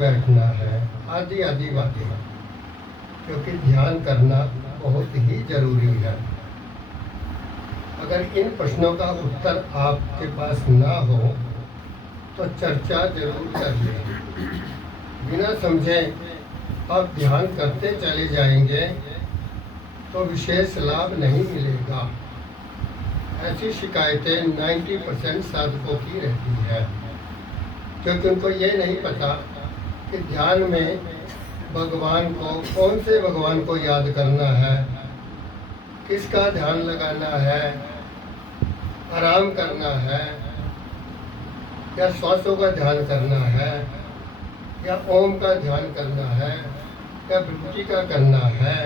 बैठना है, आदि आदि बातें, क्योंकि ध्यान करना बहुत ही जरूरी है। अगर इन प्रश्नों का उत्तर आपके पास ना हो तो चर्चा जरूर कर लें। बिना समझे आप ध्यान करते चले जाएंगे तो विशेष लाभ नहीं मिलेगा। ऐसी शिकायतें 90% साधकों की रहती है, क्योंकि उनको ये नहीं पता कि ध्यान में भगवान को, कौन से भगवान को याद करना है, किसका ध्यान लगाना है, आराम करना है या श्वासों का ध्यान करना है या ओम का ध्यान करना है या वृत्ति का करना है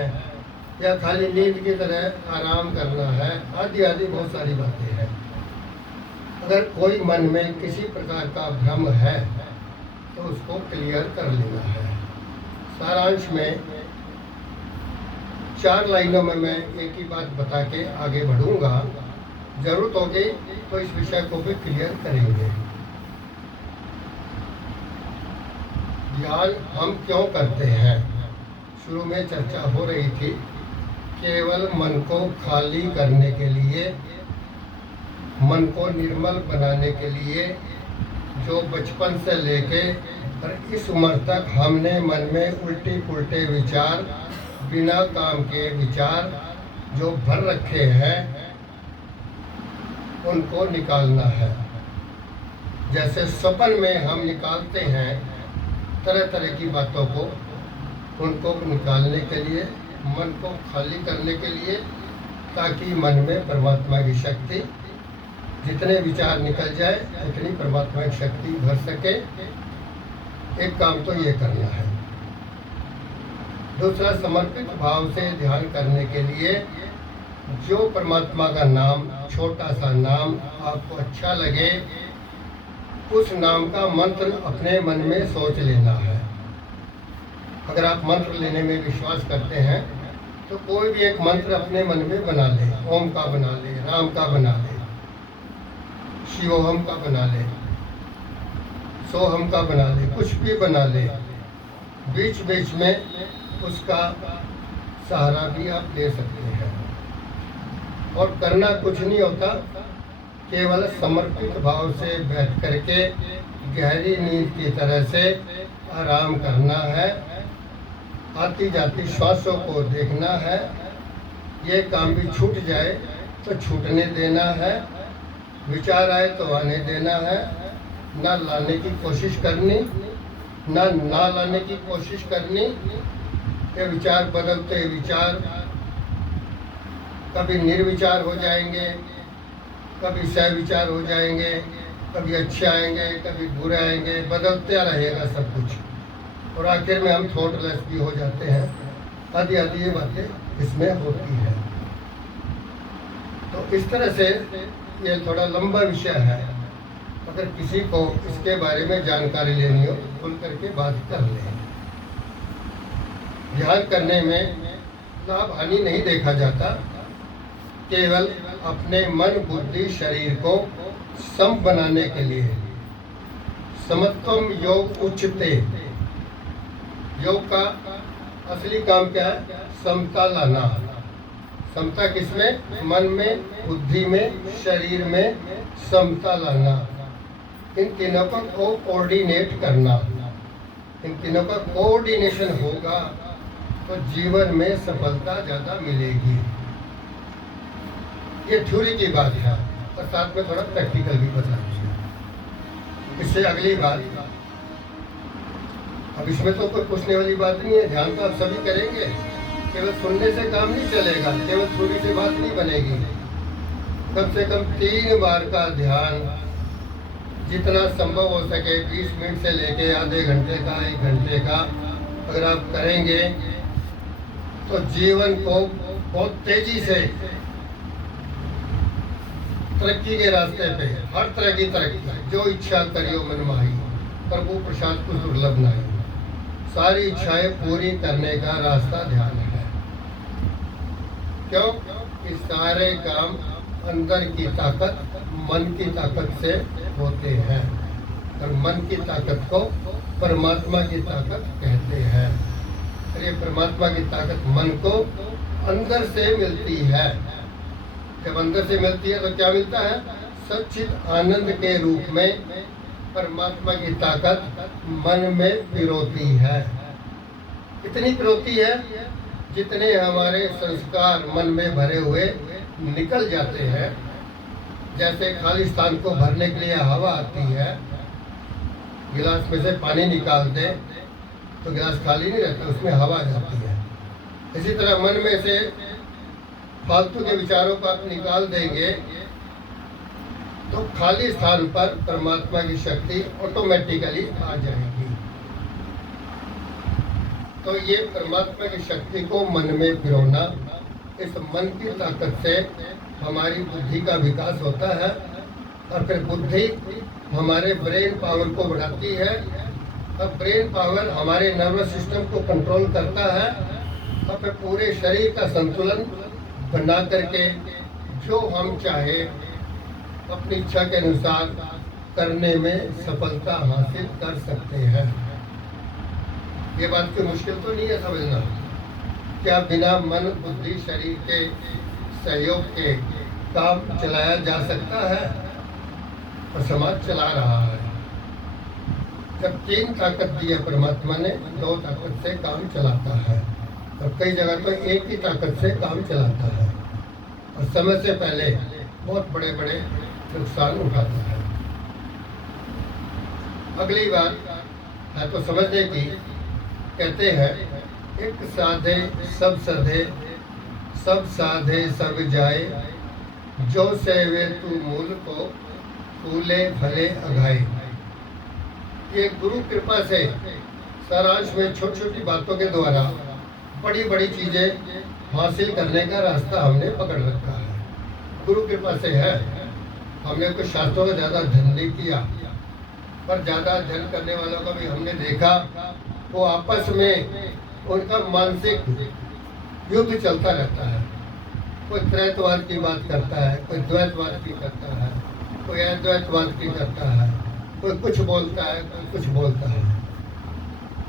या खाली नींद की तरह आराम करना है, आदि आदि बहुत सारी बातें हैं। अगर कोई मन में किसी प्रकार का भ्रम है तो उसको क्लियर कर लेना है। सारांश में 4 लाइनों में मैं एक ही बात बता के आगे बढ़ूंगा। जरूरत होगी तो इस विषय को भी क्लियर करेंगे। ध्यान हम क्यों करते हैं? शुरू में चर्चा हो रही थी, केवल मन को खाली करने के लिए, मन को निर्मल बनाने के लिए, जो बचपन से लेके और इस उम्र तक हमने मन में उल्टे पुल्टे विचार, बिना काम के विचार जो भर रखे हैं, उनको निकालना है। जैसे सपन में हम निकालते हैं तरह तरह की बातों को, उनको निकालने के लिए, मन को खाली करने के लिए, ताकि मन में परमात्मा की शक्ति, जितने विचार निकल जाए उतनी परमात्मा की शक्ति भर सके। एक काम तो ये करना है। दूसरा, समर्पित भाव से ध्यान करने के लिए जो परमात्मा का नाम, छोटा सा नाम आपको अच्छा लगे, उस नाम का मंत्र अपने मन में सोच लेना है। अगर आप मंत्र लेने में विश्वास करते हैं तो कोई भी एक मंत्र अपने मन में बना ले। ओम का बना ले, राम का बना ले, शिवोहम का बना ले, सोहम का बना ले, कुछ भी बना ले। बीच बीच में उसका सहारा भी आप ले सकते हैं। और करना कुछ नहीं होता, केवल समर्पित भाव से बैठ करके गहरी नींद की तरह से आराम करना है। आती जाती श्वासों को देखना है। ये काम भी छूट जाए तो छूटने देना है, विचार आए तो आने देना है। ना लाने की कोशिश करनी, ना लाने की कोशिश करनी। ये विचार बदलते विचार कभी निर्विचार हो जाएंगे, कभी सहविचार हो जाएंगे, कभी अच्छे आएंगे, कभी बुरे आएंगे, बदलते रहेगा सब कुछ। और आखिर में हम थॉटलेस भी हो जाते हैं। आदि आदि ये बातें इसमें होती है। तो इस तरह से ये थोड़ा लंबा विषय है। अगर किसी को इसके बारे में जानकारी लेनी हो खुल करके बात कर लें। ध्यान करने में लाभ हानि नहीं देखा जाता, केवल अपने मन बुद्धि शरीर को सम बनाने के लिए। समत्वम योग उच्चते। योग का असली काम क्या है? समता लाना। समता किसमें? मन में, बुद्धि में, शरीर में समता लाना। इन तीनों को कोऑर्डिनेट करना। इन तीनों का कोऑर्डिनेशन होगा तो जीवन में सफलता ज़्यादा मिलेगी। ये थ्योरी की बात है और साथ में थोड़ा प्रैक्टिकल भी बता दीजिए। इससे अगली बात, अब इसमें तो कोई पूछने वाली बात नहीं है। ध्यान तो आप सभी करेंगे, केवल सुनने से काम नहीं चलेगा, केवल थ्योरी से बात नहीं बनेगी। कम से कम 3 बार का ध्यान, जितना संभव हो सके, 20 मिनट से लेके आधे घंटे का, 1 घंटे का अगर आप करेंगे तो जीवन को बहुत तेजी से तरक्की के रास्ते पे, हर तरह की तरक्की, जो इच्छा करियो मन माही, प्रभु प्रसाद कुछ दुर्लभ नहीं। सारी इच्छाएं पूरी करने का रास्ता ध्यान है। क्यों? कि सारे काम अंदर की ताकत, मन की ताकत से होते हैं। और मन की ताकत को परमात्मा की ताकत कहते हैं। और ये परमात्मा की ताकत मन को अंदर से मिलती है। जब अंदर से मिलती है तो क्या मिलता है? सच्चित आनंद के रूप में परमात्मा की ताकत मन में पिरोती है। इतनी पिरोती है जितने हमारे संस्कार मन में भरे हुए निकल जाते हैं। जैसे खाली स्थान को भरने के लिए हवा आती है, गिलास में से पानी निकाल दे तो गिलास खाली नहीं रहता, उसमें हवा जाती है। इसी तरह मन में से फालतू के विचारों को आप निकाल देंगे तो खाली स्थान पर परमात्मा की शक्ति ऑटोमेटिकली आ जाएगी। तो ये परमात्मा की शक्ति को मन में पिरोना, इस मन की ताकत से हमारी बुद्धि का विकास होता है और फिर बुद्धि हमारे ब्रेन पावर को बढ़ाती है। अब ब्रेन पावर हमारे नर्वस सिस्टम को कंट्रोल करता है और फिर पूरे शरीर का संतुलन बना करके जो हम चाहे अपनी इच्छा के अनुसार करने में सफलता हासिल कर सकते हैं। ये बात कोई मुश्किल तो नहीं है समझना। क्या बिना मन बुद्धि शरीर के सहयोग के काम चलाया जा सकता है? और समाज चला रहा है। जब 3 ताकत दी है परमात्मा ने, 2 ताकत से काम चलाता है और कई जगह तो एक ही ताकत से काम चलाता है और समय से पहले बहुत बड़े बड़े नुकसान उठाता है। अगली बात है तो समझने की, कहते हैं एक साधे सब सधे, सब साधे सब जाए, जो सेवे तू मूल को फूले फले अघाए। ये गुरु कृपा से सारांश में छोटी छोटी बातों के द्वारा बड़ी बड़ी चीजें हासिल करने का रास्ता हमने पकड़ रखा है। गुरु कृपा से है। हमने कुछ शास्त्रों का ज़्यादा अध्ययन नहीं किया, पर ज़्यादा अध्ययन करने वालों का भी हमने देखा वो आपस में उनका मानसिक युद्ध चलता रहता है। कोई त्रैतवाद की बात करता है, कोई द्वैतवाद की करता है, कोई अद्वैतवाद की करता है, कोई कुछ बोलता है, कोई कुछ बोलता है।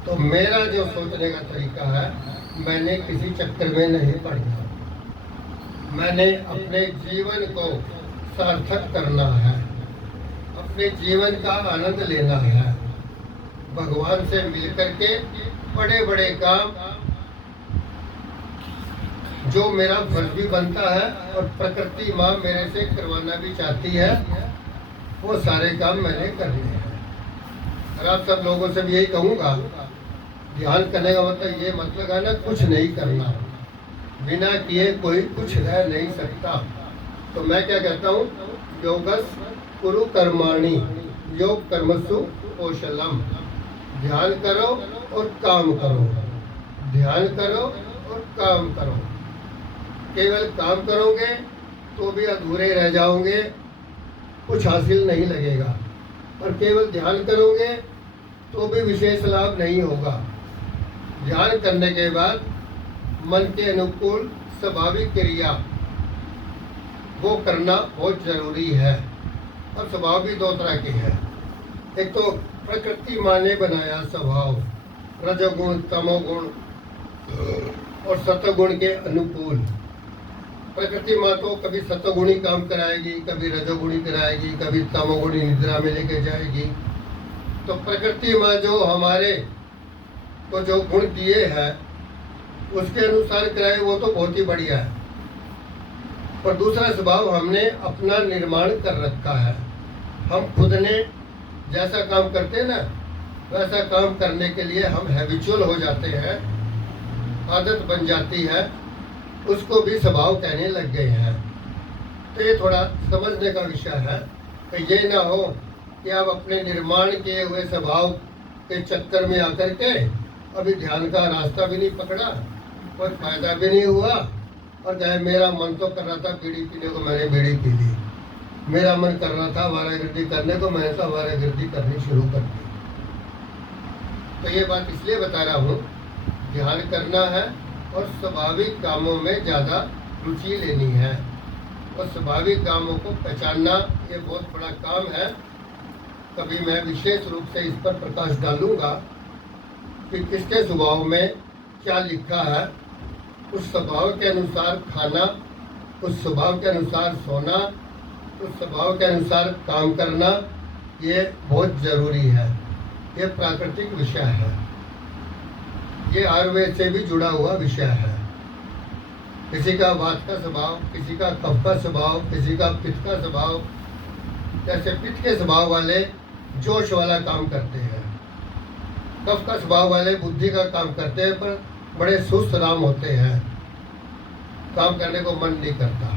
तो मेरा जो सोचने का तरीका है, मैंने किसी चक्कर में नहीं पड़ा। मैंने अपने जीवन को सार्थक करना है, अपने जीवन का आनंद लेना है, भगवान से मिलकर के बड़े बड़े काम जो मेरा फर्ज भी बनता है और प्रकृति माँ मेरे से करवाना भी चाहती है, वो सारे काम मैंने करने हैं। और आप सब लोगों से भी यही कहूँगा, ध्यान करने का मतलब ये मतलब है ना कुछ नहीं करना, बिना किए कोई कुछ रह नहीं सकता। तो मैं क्या कहता हूँ, योगस कुरु कर्माणि योग कर्मसु कौशलम। ध्यान करो और काम करो, ध्यान करो और काम करो। केवल काम करोगे तो भी अधूरे रह जाओगे, कुछ हासिल नहीं लगेगा। और केवल ध्यान करोगे तो भी विशेष लाभ नहीं होगा। ध्यान करने के बाद मन के अनुकूल स्वाभाविक क्रिया वो करना बहुत जरूरी है। और स्वभाव भी 2 तरह के हैं। एक तो प्रकृति माँ ने बनाया स्वभाव, रजोगुण तमोगुण और सतोगुण के अनुकूल। प्रकृति माँ तो कभी सतोगुणी काम कराएगी, कभी रजोगुणी कराएगी, कभी तमोगुणी निद्रा में लेके जाएगी। तो प्रकृति माँ जो हमारे को जो गुण दिए हैं उसके अनुसार कराए वो तो बहुत ही बढ़िया है। और दूसरा स्वभाव हमने अपना निर्माण कर रखा है। हम खुद ने जैसा काम करते हैं ना, वैसा काम करने के लिए हम हैबिचुअल हो जाते हैं, आदत बन जाती है, उसको भी स्वभाव कहने लग गए हैं। तो ये थोड़ा समझने का विषय है कि ये ना हो कि आप अपने निर्माण किए हुए स्वभाव के चक्कर में आकर के अभी ध्यान का रास्ता भी नहीं पकड़ा, कोई फायदा भी नहीं हुआ और कहे मेरा मन तो कर रहा था बीड़ी पीने को, मैंने बीड़ी पी ली। मेरा मन कर रहा था आवारागर्दी करने को, मैंने तो आवारागर्दी करनी शुरू कर दी। तो ये बात इसलिए बता रहा हूँ, ध्यान करना है और स्वाभाविक कामों में ज़्यादा रुचि लेनी है। और स्वाभाविक कामों को पहचानना ये बहुत बड़ा काम है। कभी मैं विशेष रूप से इस पर प्रकाश डालूंगा कि किसके स्वभाव में क्या लिखा है। उस स्वभाव के अनुसार खाना, उस स्वभाव के अनुसार सोना, उस स्वभाव के अनुसार काम करना, ये बहुत ज़रूरी है। ये प्राकृतिक विषय है, ये आयुर्वेद से भी जुड़ा हुआ विषय है। किसी का वात का स्वभाव, किसी का कफ का स्वभाव, किसी का पित्त का स्वभाव। जैसे पित्त के स्वभाव वाले जोश वाला काम करते हैं, कफ का स्वभाव वाले बुद्धि का काम करते हैं, पर बड़े सुस्त राम होते हैं, काम करने को मन नहीं करता।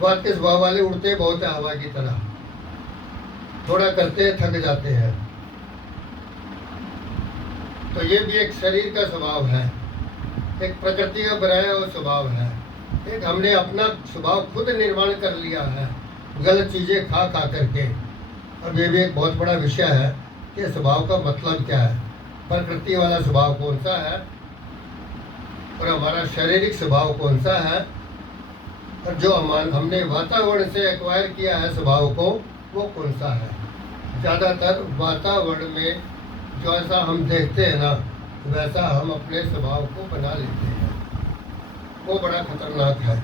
वात के स्वभाव वाले उड़ते बहुत है हवा की तरह, थोड़ा करते हैं थक जाते हैं। तो ये भी एक शरीर का स्वभाव है, एक प्रकृति का बनाया हुआ स्वभाव है, एक हमने अपना स्वभाव खुद निर्माण कर लिया है गलत चीज़ें खा खा करके। अब ये भी एक बहुत बड़ा विषय है कि स्वभाव का मतलब क्या है, प्रकृति वाला स्वभाव कौन सा है और हमारा शारीरिक स्वभाव कौन सा है, और जो हमने वातावरण से एक्वायर किया है स्वभाव को, वो कौन सा है। ज़्यादातर वातावरण में जो ऐसा हम देखते हैं ना, वैसा हम अपने स्वभाव को बना लेते हैं, वो बड़ा खतरनाक है।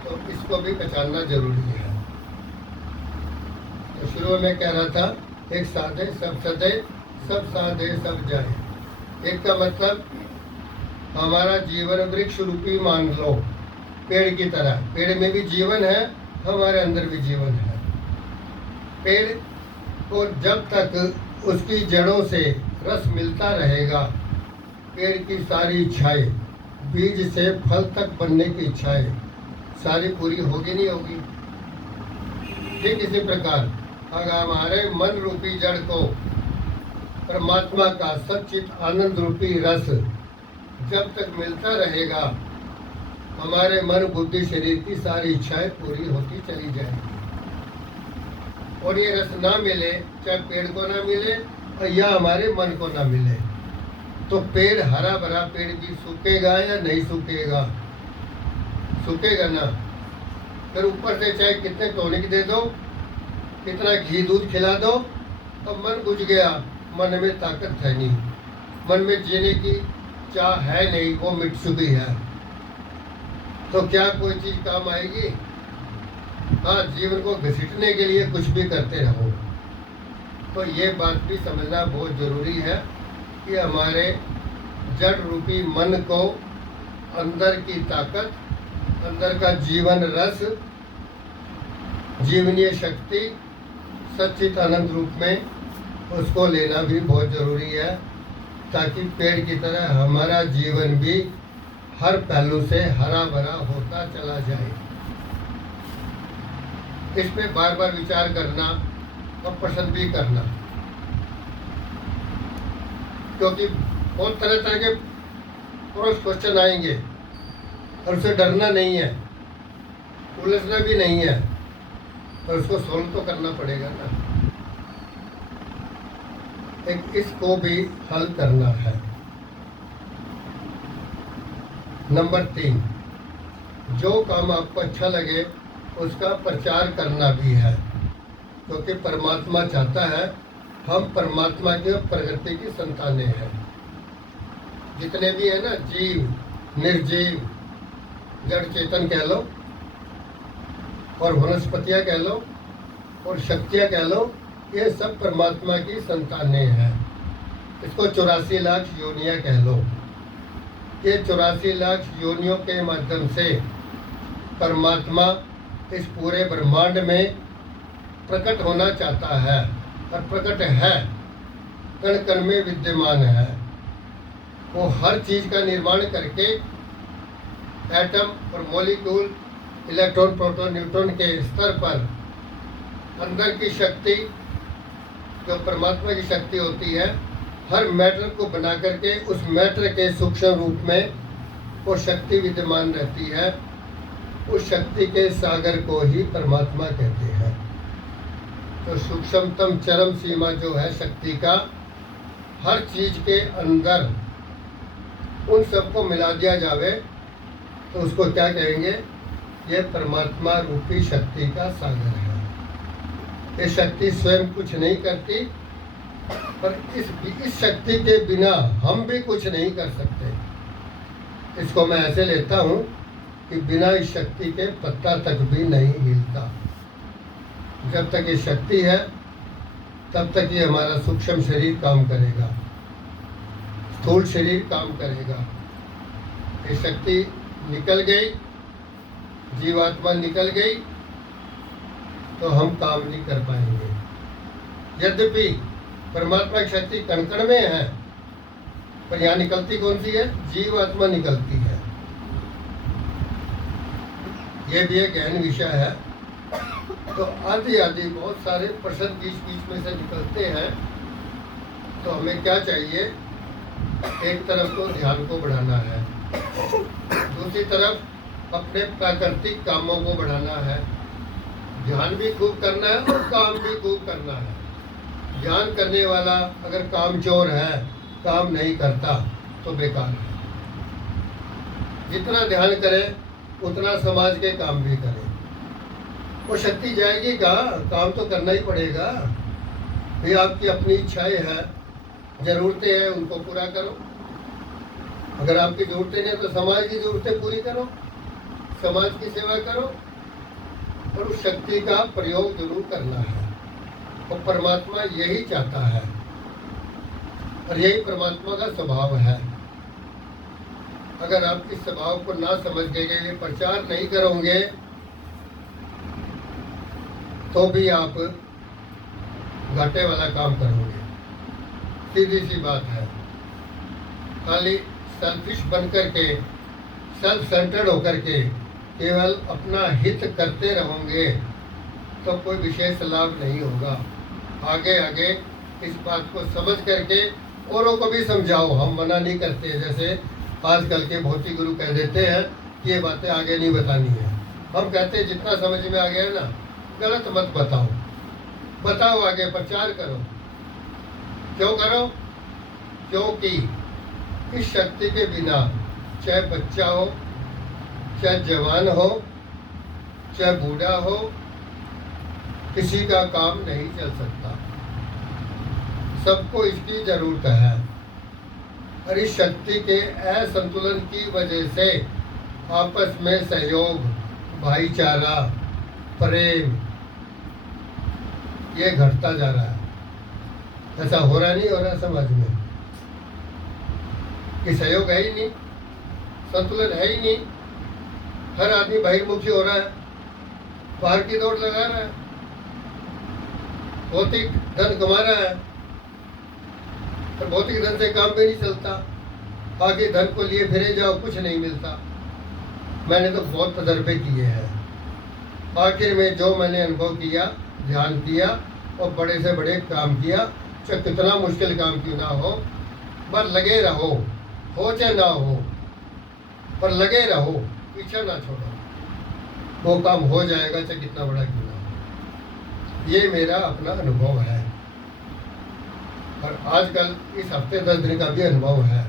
तो इसको भी पहचानना जरूरी है। तो शुरू में कह रहा था, एक साधे सब सदे, सब साधे सब जाए। एक का मतलब हमारा जीवन वृक्ष रूपी मान लो, पेड़ की तरह। पेड़ में भी जीवन है, हमारे अंदर भी जीवन है। पेड़ को जब तक उसकी जड़ों से रस मिलता रहेगा, पेड़ की सारी इच्छाएं, बीज से फल तक बनने की इच्छाएं सारी पूरी होगी नहीं होगी। ठीक इसी प्रकार अगर हमारे मन रूपी जड़ को परमात्मा का सच्चित आनंद रूपी रस जब तक मिलता रहेगा, हमारे मन बुद्धि शरीर की सारी इच्छाएं पूरी होती चली जाएगी। और ये रस ना मिले, चाहे पेड़ को ना मिले या हमारे मन को ना मिले, तो पेड़ हरा भरा पेड़ भी सूखेगा या नहीं सूखेगा? सूखेगा ना। फिर ऊपर से चाहे कितने टॉनिक दे दो, कितना घी दूध खिला दो, अब मन बुझ गया, मन में ताकत है नहीं, मन में जीने की चाह है नहीं, वो मिट चुकी है, तो क्या कोई चीज़ काम आएगी? हाँ, जीवन को घसीटने के लिए कुछ भी करते रहो। तो ये बात भी समझना बहुत ज़रूरी है कि हमारे जड़ रूपी मन को अंदर की ताकत, अंदर का जीवन रस, जीवनीय शक्ति सच्चित आनंद रूप में उसको लेना भी बहुत ज़रूरी है, ताकि पेड़ की तरह हमारा जीवन भी हर पहलू से हरा भरा होता चला जाए। इसमें बार बार विचार करना और पसंद भी करना, क्योंकि बहुत तरह तरह के क्वेश्चन आएंगे और उसे डरना नहीं है, उलझना भी नहीं है, और उसको सोल्व तो करना पड़ेगा ना। एक इसको भी हल करना है। नंबर 3, जो काम आपको अच्छा लगे उसका प्रचार करना भी है, क्योंकि परमात्मा चाहता है हम परमात्मा की प्रकृति की संतानें हैं। जितने भी है ना, जीव, निर्जीव, जड़ चेतन कह लो, और वनस्पतियाँ कह लो, और शक्तियाँ कह लो, ये सब परमात्मा की संतानें हैं। इसको 84 लाख योनियाँ कह लो। ये 84 लाख योनियों के माध्यम से परमात्मा इस पूरे ब्रह्मांड में प्रकट होना चाहता है, और प्रकट है, कण कण में विद्यमान है। वो हर चीज़ का निर्माण करके एटम और मॉलिक्यूल, इलेक्ट्रॉन, प्रोटॉन, न्यूट्रॉन के स्तर पर अंदर की शक्ति जो परमात्मा की शक्ति होती है, हर मैटर को बना करके उस मैटर के सूक्ष्म रूप में वो शक्ति विद्यमान रहती है। उस शक्ति के सागर को ही परमात्मा कहते हैं। तो सूक्ष्मतम चरम सीमा जो है शक्ति का, हर चीज़ के अंदर उन सबको मिला दिया जावे तो उसको क्या कहेंगे? ये परमात्मा रूपी शक्ति का सागर है। ये शक्ति स्वयं कुछ नहीं करती, पर इस शक्ति के बिना हम भी कुछ नहीं कर सकते। इसको मैं ऐसे लेता हूँ कि बिना इस शक्ति के पत्ता तक भी नहीं हिलता। जब तक ये शक्ति है तब तक ये हमारा सूक्ष्म शरीर काम करेगा, स्थूल शरीर काम करेगा। ये शक्ति निकल गई, जीवात्मा निकल गई तो हम काम नहीं कर पाएंगे। यद्यपि परमात्मा की शक्ति कण कण में है, पर यहाँ निकलती कौन सी है? जीवात्मा निकलती है। ये भी एक गहन विषय है। तो आदि बहुत सारे प्रश्न बीच बीच में से निकलते हैं। तो हमें क्या चाहिए? एक तरफ तो ध्यान को बढ़ाना है, दूसरी तरफ अपने प्राकृतिक कामों को बढ़ाना है। ध्यान भी खूब करना है और काम भी खूब करना है। ध्यान करने वाला अगर काम चोर है, काम नहीं करता तो बेकार है। जितना ध्यान करे उतना समाज के काम भी करे। वो शक्ति जाएगी कहाँ? काम तो करना ही पड़ेगा। ये आपकी अपनी इच्छाएं हैं, जरूरतें हैं, उनको पूरा करो। अगर आपकी जरूरतें नहीं तो समाज की जरूरतें पूरी करो, समाज की सेवा करो। और उस शक्ति का प्रयोग जरूर करना है। और परमात्मा यही चाहता है और यही परमात्मा का स्वभाव है। अगर आप इस स्वभाव को ना समझ के प्रचार नहीं करोगे तो भी आप घाटे वाला काम करोगे। सीधी सी बात है। खाली सेल्फिश बन करके, सेल्फ सेंटर्ड होकर के केवल अपना हित करते रहोगे तो कोई विशेष लाभ नहीं होगा। आगे आगे इस बात को समझ करके औरों को भी समझाओ। हम मना नहीं करते, जैसे आजकल के भौतिक गुरु कह देते हैं कि ये बातें आगे नहीं बतानी है। हम कहते हैं जितना समझ में आ गया है ना, गलत मत बताओ, बताओ आगे, प्रचार करो। क्यों करो? क्योंकि इस शक्ति के बिना चाहे बच्चा हो, चाहे जवान हो, चाहे बूढ़ा हो, किसी का काम नहीं चल सकता। सबको इसकी जरूरत है। और इस शक्ति के असंतुलन की वजह से आपस में सहयोग, भाईचारा, प्रेम ये घटता जा रहा है। ऐसा हो रहा नहीं हो रहा समाज में कि सहयोग है ही नहीं, संतुलन है ही नहीं। हर आदमी बहिर्मुखी हो रहा है, बाहर की दौड़ लगा रहा है, भौतिक धन कमा रहा है। पर भौतिक धन से काम भी नहीं चलता। आगे धन को लिए फिरे जाओ, कुछ नहीं मिलता। मैंने तो बहुत तजर्बे किए हैं। आखिर में जो मैंने अनुभव किया, ध्यान किया और बड़े से बड़े काम किया, चाहे कितना मुश्किल काम क्यों ना हो, पर लगे रहो, हो चाहे ना हो, पर लगे रहो, पीछा ना छोड़ो। वो काम हो जाएगा, चाहे कितना बड़ा क्यों ना हो। ये मेरा अपना अनुभव है। और आजकल इस हफ्ते 10 दिन का भी अनुभव है।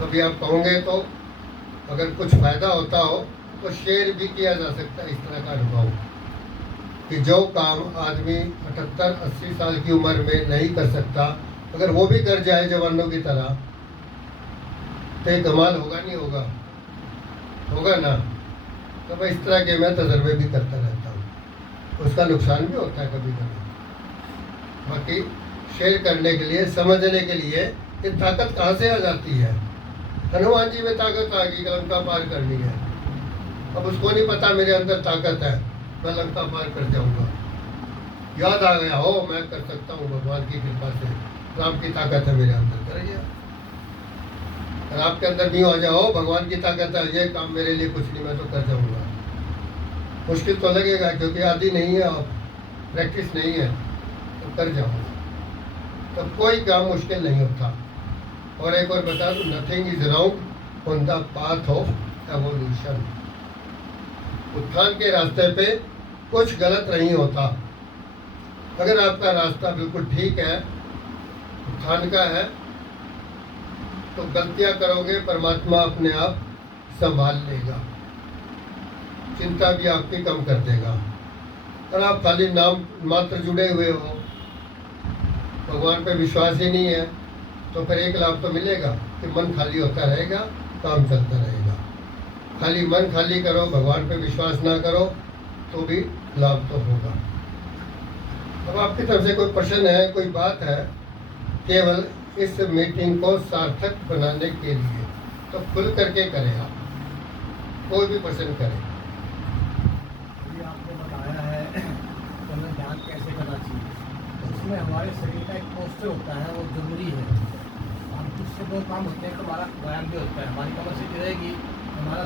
कभी आप कहोगे तो अगर कुछ फायदा होता हो तो शेयर भी किया जा सकता है। इस तरह का अनुभव कि जो काम आदमी 78-80 साल की उम्र में नहीं कर सकता, अगर वो भी कर जाए जवानों की तरह तो ये कमाल होगा नहीं होगा? होगा ना। तो मैं इस तरह के मैं तजर्बे भी करता रहता हूँ। उसका नुकसान भी होता है कभी कभी। बाकी शेयर करने के लिए, समझने के लिए ये ताकत कहाँ से आ जाती है? हनुमान जी में ताकत आ गई, लंका पार करनी है। अब उसको नहीं पता मेरे अंदर ताकत है, मैं लंका पार कर जाऊंगा। याद आ गया, हो मैं कर सकता हूँ, भगवान की कृपा से राम की ताकत है मेरे अंदर, कर गया। और आपके अंदर नहीं आ जाओ, भगवान की ताकत है, ये काम मेरे लिए कुछ नहीं, मैं तो कर जाऊंगा। मुश्किल तो लगेगा क्योंकि आदि नहीं है, आप प्रैक्टिस नहीं है, तो कर जाऊंगा। तो कोई काम मुश्किल नहीं होता। और एक और बता दूं, nothing is wrong on the path of evolution. उत्थान के रास्ते पे कुछ गलत नहीं होता। अगर आपका रास्ता बिल्कुल ठीक है, उत्थान का है, तो गलतियां करोगे परमात्मा अपने आप संभाल लेगा। चिंता भी आपकी कम कर देगा। और आप खाली नाम मात्र जुड़े हुए हो, भगवान पे विश्वास ही नहीं है, तो फिर एक लाभ तो मिलेगा कि मन खाली होता रहेगा, काम चलता रहेगा। खाली मन खाली करो, भगवान पे विश्वास ना करो, तो भी लाभ तो होगा। अब आपकी तरफ से कोई प्रश्न है, कोई बात है, केवल इस मीटिंग को सार्थक बनाने के लिए तो खुल करके करें आप, कोई भी प्रश्न करें। ये आपने बताया है कि हमें ध्यान कैसे करना चाहिए। उसमें हमारे शरीर का एक पोस्टर होता है, वो जरूरी है। हम उससे दो काम होते हैं कि हमारा व्यायाम भी होता है, हमारी कमर सीधी रहेगी, हमारा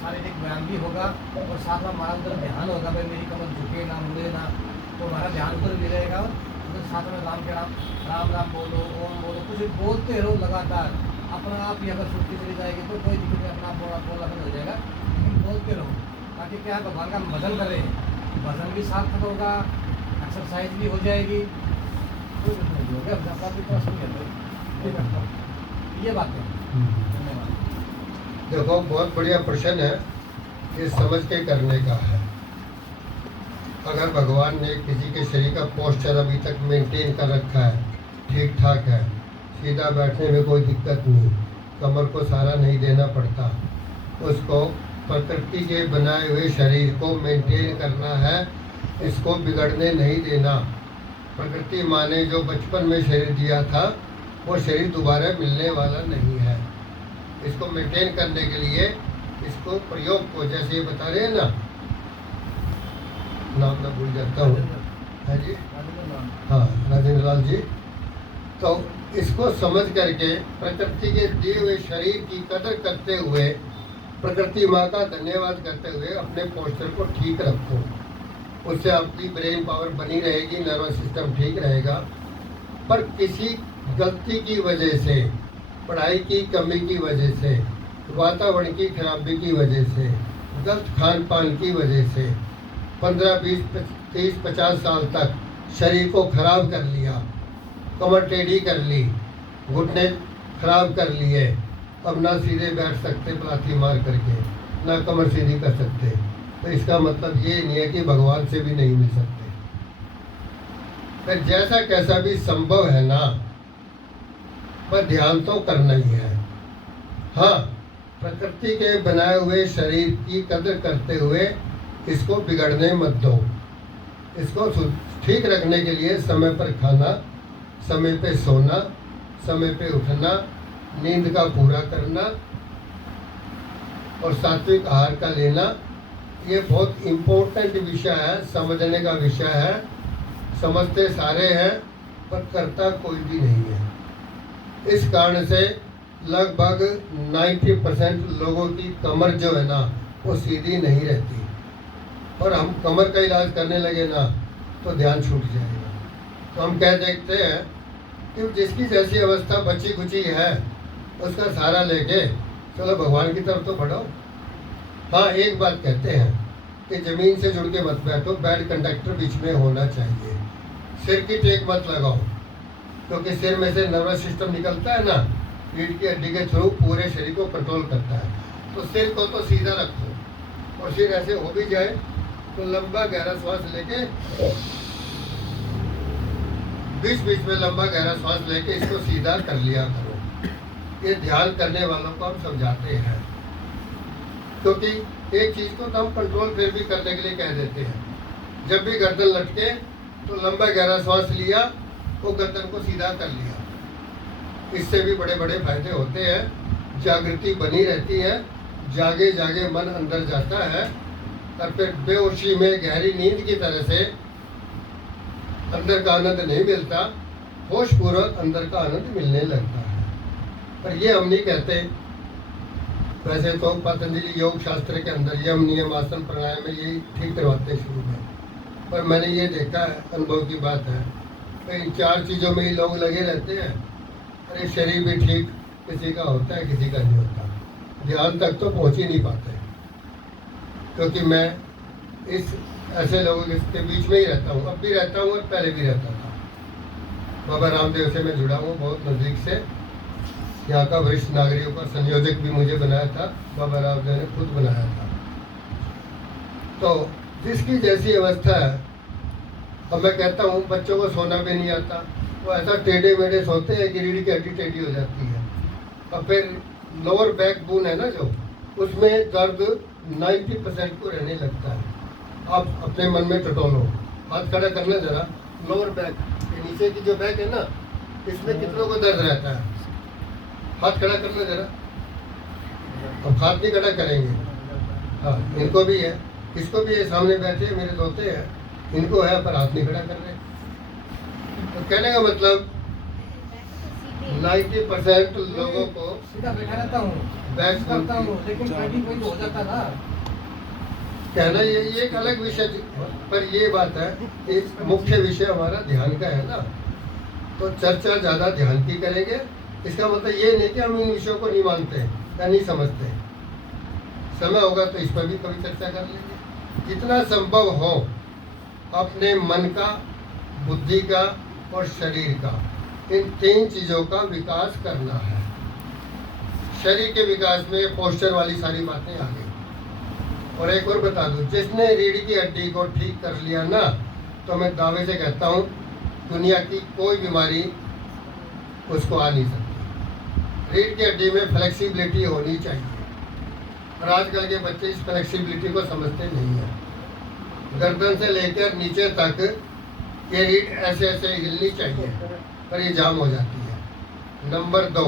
शारीरिक व्यायाम भी होगा और साथ में हमारा उधर ध्यान होगा, भाई मेरी कमर झुके ना, मुड़े ना, तो हमारा ध्यान उधर भी रहेगा। उधर साथ में राम के राम राम बोलो, ओम बोलो, कुछ बोलते रहो लगातार, अपना आप ही अगर छुट्टी चली जाएगी तो कोई दिक्कत नहीं, अपना आप बोला बंद हो जाएगा, लेकिन बोलते रहो ताकि क्या भगवान का भजन करें, भजन भी सार्थक होगा, एक्सरसाइज भी हो जाएगी, कोई कुछ नहीं होगा, अपने आप भी थोड़ा समझ ये बात है। धन्यवाद। देखो, बहुत बढ़िया प्रश्न है, ये समझ के करने का है। अगर भगवान ने किसी के शरीर का पोस्चर अभी तक मेंटेन कर रखा है, ठीक ठाक है, सीधा बैठने में कोई दिक्कत नहीं, कमर को सहारा नहीं देना पड़ता, उसको प्रकृति के बनाए हुए शरीर को मेंटेन करना है, इसको बिगड़ने नहीं देना। प्रकृति माँ ने जो बचपन में शरीर दिया था, वो शरीर दोबारा मिलने वाला नहीं है। इसको मेंटेन करने के लिए इसको प्रयोग को, जैसे ये बता रहे हैं ना, नाम मैं भूल जाता हूँ, है जी, हाँ, राजेंद्र लाल जी, तो इसको समझ करके प्रकृति के दिए हुए शरीर की कदर करते हुए, प्रकृति माँ का धन्यवाद करते हुए अपने पोस्चर को ठीक रखो। उससे आपकी ब्रेन पावर बनी रहेगी, नर्वस सिस्टम ठीक रहेगा। पर किसी गलती की वजह से, पढ़ाई की कमी की वजह से, वातावरण की खराबी की वजह से, गलत खान पान की वजह से 15, 20, 30, 50 साल तक शरीर को खराब कर लिया, कमर टेढ़ी कर ली, घुटने खराब कर लिए, अब ना सीधे बैठ सकते पलाथी मार करके, ना कमर सीधी कर सकते, तो इसका मतलब ये नहीं है कि भगवान से भी नहीं मिल सकते। फिर जैसा कैसा भी संभव है ना, पर ध्यान तो करना ही है। हाँ, प्रकृति के बनाए हुए शरीर की कदर करते हुए इसको बिगड़ने मत दो। इसको ठीक रखने के लिए समय पर खाना, समय पे सोना, समय पे उठना, नींद का पूरा करना और सात्विक आहार का लेना, ये बहुत इम्पोर्टेंट विषय है, समझने का विषय है। समझते सारे हैं पर करता कोई भी नहीं है। इस कारण से लगभग 90% लोगों की कमर जो है ना, वो सीधी नहीं रहती, और हम कमर का इलाज करने लगे ना तो ध्यान छूट जाएगा। तो हम कह देखते हैं कि जिसकी जैसी अवस्था बची खुची है, उसका सहारा लेके चलो भगवान की तरफ तो बढ़ो। हाँ, एक बात कहते हैं कि ज़मीन से जुड़ के मत बैठो, बेड कंडक्टर बीच में होना चाहिए। सिर की टेक मत लगाओ, क्योंकि सिर में से नर्वस सिस्टम निकलता है ना, रीढ़ की हड्डी के थ्रू पूरे शरीर को कंट्रोल करता है। तो सिर को तो सीधा रखो, और सिर ऐसे हो भी जाए तो लंबा गहरा श्वास लेके, बीच बीच में लंबा गहरा श्वास लेके इसको सीधा कर लिया करो। ये ध्यान करने वालों को हम समझाते हैं, क्योंकि एक चीज़ को तो हम कंट्रोल फिर भी करने के लिए कह देते हैं। जब भी गर्दन लटके तो लंबा गहरा श्वास लिया, वो गर्दन को सीधा कर लिया। इससे भी बड़े बड़े फायदे होते हैं। जागृति बनी रहती है, जागे जागे मन अंदर जाता है, और फिर बेहोशी में गहरी नींद की तरह से अंदर का आनंद नहीं मिलता, होशपूर्वक अंदर का आनंद मिलने लगता है। पर ये हम नहीं कहते। वैसे तो पतंजलि योग शास्त्र के अंदर यम नियम आसन प्राणायाम में ये ठीक करवाते हैं शुरू में, पर मैंने ये देखा है, अनुभव की बात है, तो इन 4 चीज़ों में ही लोग लगे रहते हैं। अरे शरीर भी ठीक किसी का होता है, किसी का नहीं होता, ध्यान तक तो पहुँच ही नहीं पाते। क्योंकि मैं इस ऐसे लोगों के बीच में ही रहता हूँ, अब भी रहता हूँ और पहले भी रहता था। बाबा रामदेव से मैं जुड़ा हूँ बहुत नज़दीक से। यहाँ का वरिष्ठ नागरिकों का संयोजक भी मुझे बनाया था, बाबा रामदेव ने खुद बनाया था। तो जिसकी जैसी अवस्था है, अब मैं कहता हूँ बच्चों को सोना भी नहीं आता, वो ऐसा टेढ़े मेढ़े सोते हैं कि रीढ़ की हड्डी टेढ़ी हो जाती है। और फिर लोअर बैक बोन है ना जो, उसमें दर्द 90% को रहने लगता है। आप अपने मन में टटोलो, हाथ खड़ा करना जरा, लोअर बैक के नीचे की जो बैक है ना, इसमें कितनों को दर्द रहता है? हाथ खड़ा करना जरा। अब हाथ नहीं खड़ा करेंगे, हाँ इनको भी है, इसको भी है, सामने बैठे मेरे दोते हैं, इनको है पर हाथ नहीं खड़ा कर रहे। तो कहने का मतलब 90% लोगों को सीधा बैठा रहता हूँ, बैक करता हूँ, लेकिन कभी कोई हो जाता ना। कहना ये एक अलग विषय, पर ये बात है, एक मुख्य विषय हमारा ध्यान का है ना, तो चर्चा ज़्यादा ध्यान की करेंगे। इसका मतलब ये नहीं कि हम इन विषयों को नहीं मानते या नहीं समझते। समय होगा तो इस पर भी कभी चर्चा कर लेंगे। जितना संभव हो अपने मन का, बुद्धि का और शरीर का, इन 3 चीज़ों का विकास करना है। शरीर के विकास में पोस्चर वाली सारी बातें आ गई। और एक और बता दूं, जिसने रीढ़ की हड्डी को ठीक कर लिया ना, तो मैं दावे से कहता हूँ दुनिया की कोई बीमारी उसको आ नहीं सकती। रीढ़ की हड्डी में फ्लेक्सिबिलिटी होनी चाहिए, और आजकल के बच्चे इस फ्लेक्सिबिलिटी को समझते नहीं हैं। गर्दन से लेकर नीचे तक ये रीढ़ ऐसे ऐसे हिलनी चाहिए, पर ये जाम हो जाती है। नंबर 2,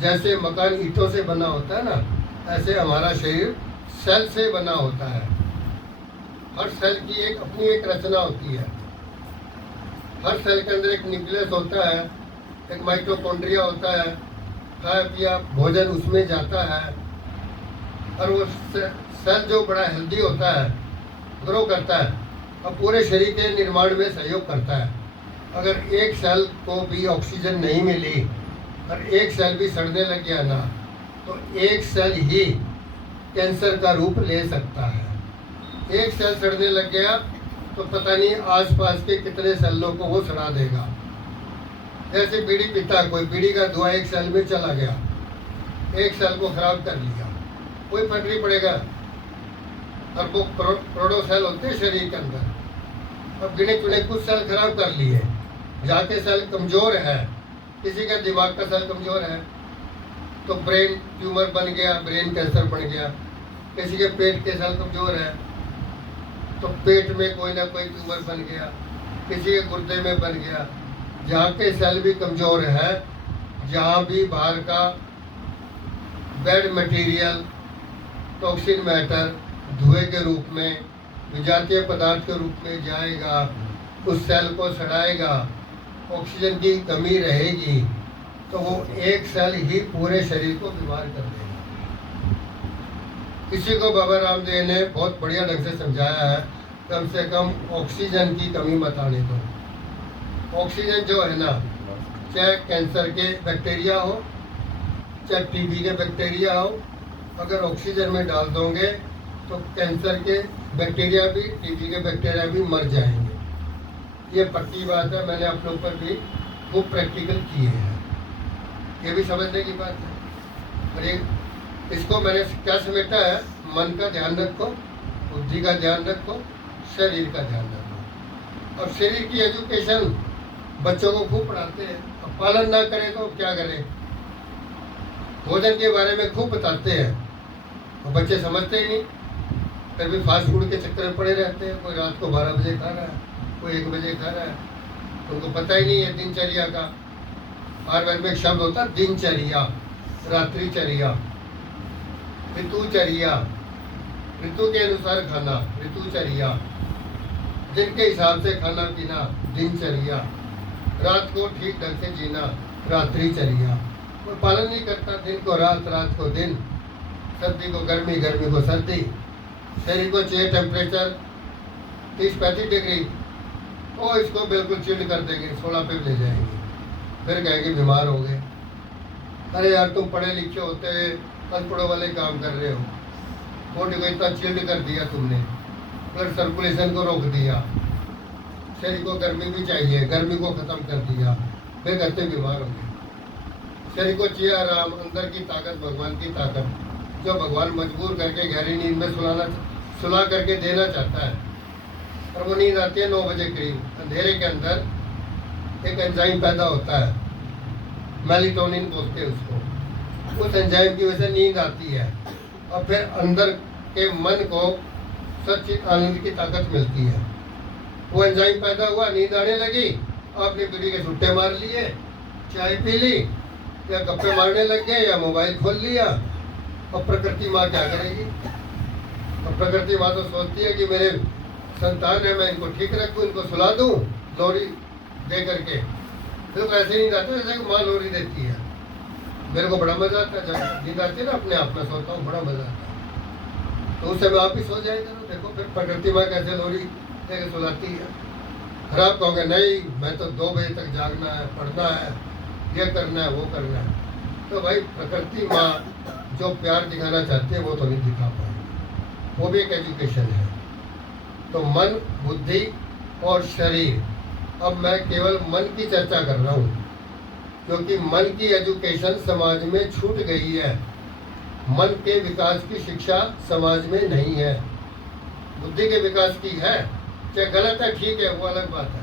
जैसे मकान ईंटों से बना होता है ना, ऐसे हमारा शरीर सेल से बना होता है। हर सेल की अपनी एक रचना होती है। हर सेल के अंदर एक न्यूक्लियस होता है, एक माइटोकॉन्ड्रिया होता है, खाया पिया भोजन उसमें जाता है, और वो सेल जो बड़ा हेल्दी होता है, ग्रो करता है और पूरे शरीर के निर्माण में सहयोग करता है। अगर एक सेल को भी ऑक्सीजन नहीं मिली और एक सेल भी सड़ने लग गया ना, तो एक सेल ही कैंसर का रूप ले सकता है। एक सेल सड़ने लग गया तो पता नहीं आसपास के कितने सेलों को वो सड़ा देगा। जैसे बीड़ी पीता है कोई, बीड़ी का धुआं एक सेल में चला गया, एक सेल को खराब कर लिया, कोई फर्क नहीं पड़ेगा। और वो करोड़ों सेल होते हैं शरीर के अंदर, अब गिने चुने कुछ सेल खराब कर लिए, जाके सेल कमजोर है, किसी का दिमाग का सेल कमजोर है तो ब्रेन ट्यूमर बन गया, ब्रेन कैंसर बन गया। किसी के पेट के सेल कमजोर है तो पेट में कोई ना कोई ट्यूमर बन गया, किसी के गुर्दे में बन गया। जहाँ के सेल भी कमजोर है, जहाँ भी बाहर का बैड मटेरियल, टॉक्सिन मैटर धुएं के रूप में, विजातीय पदार्थ के रूप में जाएगा, उस सेल को सड़ाएगा, ऑक्सीजन की कमी रहेगी, तो वो एक सेल ही पूरे शरीर को बीमार कर देगा। किसी को बाबा रामदेव ने बहुत बढ़िया ढंग से समझाया है, कम से कम ऑक्सीजन की कमी मत आने दो। ऑक्सीजन जो है ना, चाहे कैंसर के बैक्टीरिया हो, चाहे टीबी के बैक्टीरिया हो, अगर ऑक्सीजन में डाल दोगे तो कैंसर के बैक्टीरिया भी, टीबी के बैक्टीरिया भी मर जाएंगे। ये पक्की बात है, मैंने अपने ऊपर भी खूब प्रैक्टिकल किए हैं। ये भी समझने की बात है। और ये इसको मैंने क्या समेटा है, मन का ध्यान रखो, बुद्धि का ध्यान रखो, शरीर का ध्यान रखो। अब शरीर की एजुकेशन बच्चों को खूब पढ़ाते हैं, अब पालन ना करें तो क्या करें। भोजन के बारे में खूब बताते हैं और बच्चे समझते ही नहीं, फिर भी फास्ट फूड के चक्कर में पड़े रहते हैं। कोई रात को 12 बजे खा रहा है, कोई 1 बजे खा रहा है, उनको पता ही नहीं है दिनचर्या का। आयुर्वेद में एक शब्द होता है दिनचर्या, रात्रिचर्या, ऋतुचर्या, ऋतु के अनुसार खाना, ऋतुचर्या, दिन के हिसाब से खाना पीना, दिनचर्या, रात को ठीक ढंग से जीना, रात्रिचर्या। कोई पालन नहीं करता, दिन को रात, रात को दिन, सर्दी को गर्मी, गर्मी को सर्दी। शरीर को चाहिए टेम्परेचर 30-35 डिग्री, वो इसको बिल्कुल चिल्ड कर देंगे, 16 पे ले जाएंगे, फिर कहेंगे बीमार हो गए। अरे यार तुम पढ़े लिखे होते अनपढ़ों वाले काम कर रहे हो, बॉडी को इतना चिल्ड कर दिया तुमने, ब्लड सर्कुलेशन को रोक दिया, शरीर को गर्मी भी चाहिए, गर्मी को ख़त्म कर दिया, फिर कहते बीमार हो गए। शरीर को चाहिए आराम, अंदर की ताकत, भगवान की ताकत, जो भगवान मजबूर करके गहरी नींद में सुला करके देना चाहता है, और वो नींद आती है 9 बजे करीब। अंधेरे के अंदर एक एंजाइम पैदा होता है, मेलाटोनिन बोलते हैं उसको। उस एंजाइम की वजह से नींद आती है, और फिर अंदर के मन को सच्ची आनंद की ताकत मिलती है। वो एंजाइम पैदा हुआ, नींद आने लगी, आपने बीड़ी के सुट्टे मार लिए, चाय पी ली, या गप्पे मारने लग गए, या मोबाइल खोल लिया। और प्रकृति माँ क्या करेगी? और प्रकृति माँ तो सोचती है कि मेरे संतान है, मैं इनको ठीक रखूँ, इनको सुला दूँ लोरी दे करके। तो ऐसे नहीं जाता जैसे माँ लोरी देती है। मेरे को बड़ा मजा आता है जब नींद आती है ना, अपने आप में सोता हूँ, बड़ा मजा आता है। तो उस समय आप भी सो जाए करो, देखो फिर प्रकृति माँ कैसे लोरी दे के सुलाती है। फिर आप कहोगे नहीं, मैं तो 2 बजे तक जागना है, पढ़ना है, ये करना है, वो करना है। तो भाई प्रकृति माँ जो प्यार दिखाना चाहती है वो तो नहीं दिखा पाएगी, वो भी एक एजुकेशन है। तो मन, बुद्धि और शरीर, अब मैं केवल मन की चर्चा कर रहा हूँ, क्योंकि मन की एजुकेशन समाज में छूट गई है। मन के विकास की शिक्षा समाज में नहीं है। बुद्धि के विकास की है, चाहे गलत है ठीक है वो अलग बात है।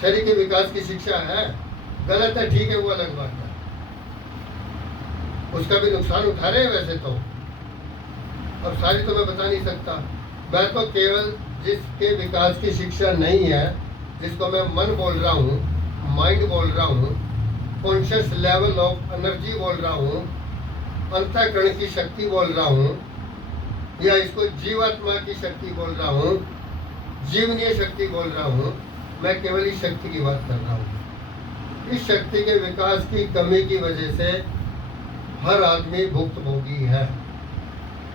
शरीर के विकास की शिक्षा है, गलत है ठीक है वो अलग बात है। उसका भी नुकसान उठा रहे हैं वैसे तो, अब सारी तो मैं बता नहीं सकता। मैं तो केवल जिसके विकास की शिक्षा नहीं है, जिसको मैं मन बोल रहा हूँ, माइंड बोल रहा हूँ, कॉन्शियस लेवल ऑफ एनर्जी बोल रहा हूँ, अंतःकरण की शक्ति बोल रहा हूँ, या इसको जीवात्मा की शक्ति बोल रहा हूँ, जीवनीय शक्ति बोल रहा हूँ। मैं केवल इस शक्ति की बात कर रहा हूँ। इस शक्ति के विकास की कमी की वजह से हर आदमी भुक्तभोगी है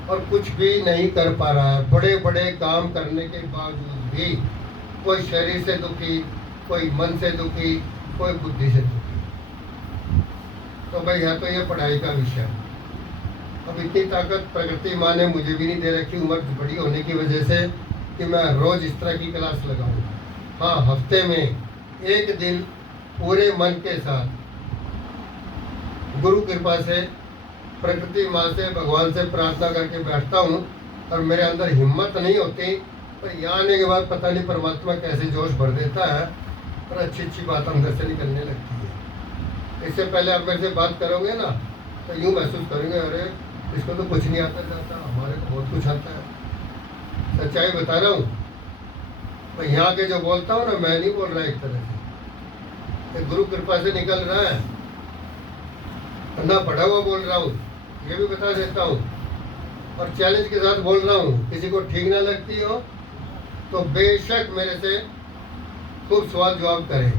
और कुछ भी नहीं कर पा रहा है। बड़े बड़े काम करने के बावजूद भी कोई शरीर से दुखी, कोई मन से दुखी, कोई बुद्धि से दुखी। तो भाई है तो ये पढ़ाई का विषय। अब इतनी ताकत प्रकृति माँ ने मुझे भी नहीं दे रखी, उम्र बड़ी होने की वजह से, कि मैं रोज इस तरह की क्लास लगाऊं। हाँ, हफ्ते में एक दिन पूरे मन के साथ गुरु कृपा से, प्रकृति माँ से, भगवान से प्रार्थना करके बैठता हूँ, और मेरे अंदर हिम्मत नहीं होती, पर यहाँ आने के बाद पता नहीं परमात्मा कैसे जोश भर देता है और अच्छी अच्छी बात अंदर से निकलने लगती है। इससे पहले आप मेरे से बात करोगे ना, तो यूँ महसूस करेंगे अरे इसको तो कुछ नहीं आता जाता, हमारे को बहुत कुछ आता है। सच्चाई बता रहा हूँ। मैं यहाँ के जो बोलता हूँ ना, मैं नहीं बोल रहा एक तरह से, गुरु कृपा से निकल रहा है, ना पढ़ा हुआ बोल रहा हूँ, ये भी बता देता हूँ। और चैलेंज के साथ बोल रहा हूँ, किसी को ठीक ना लगती हो तो बेशक मेरे से खूब सवाल जवाब करें।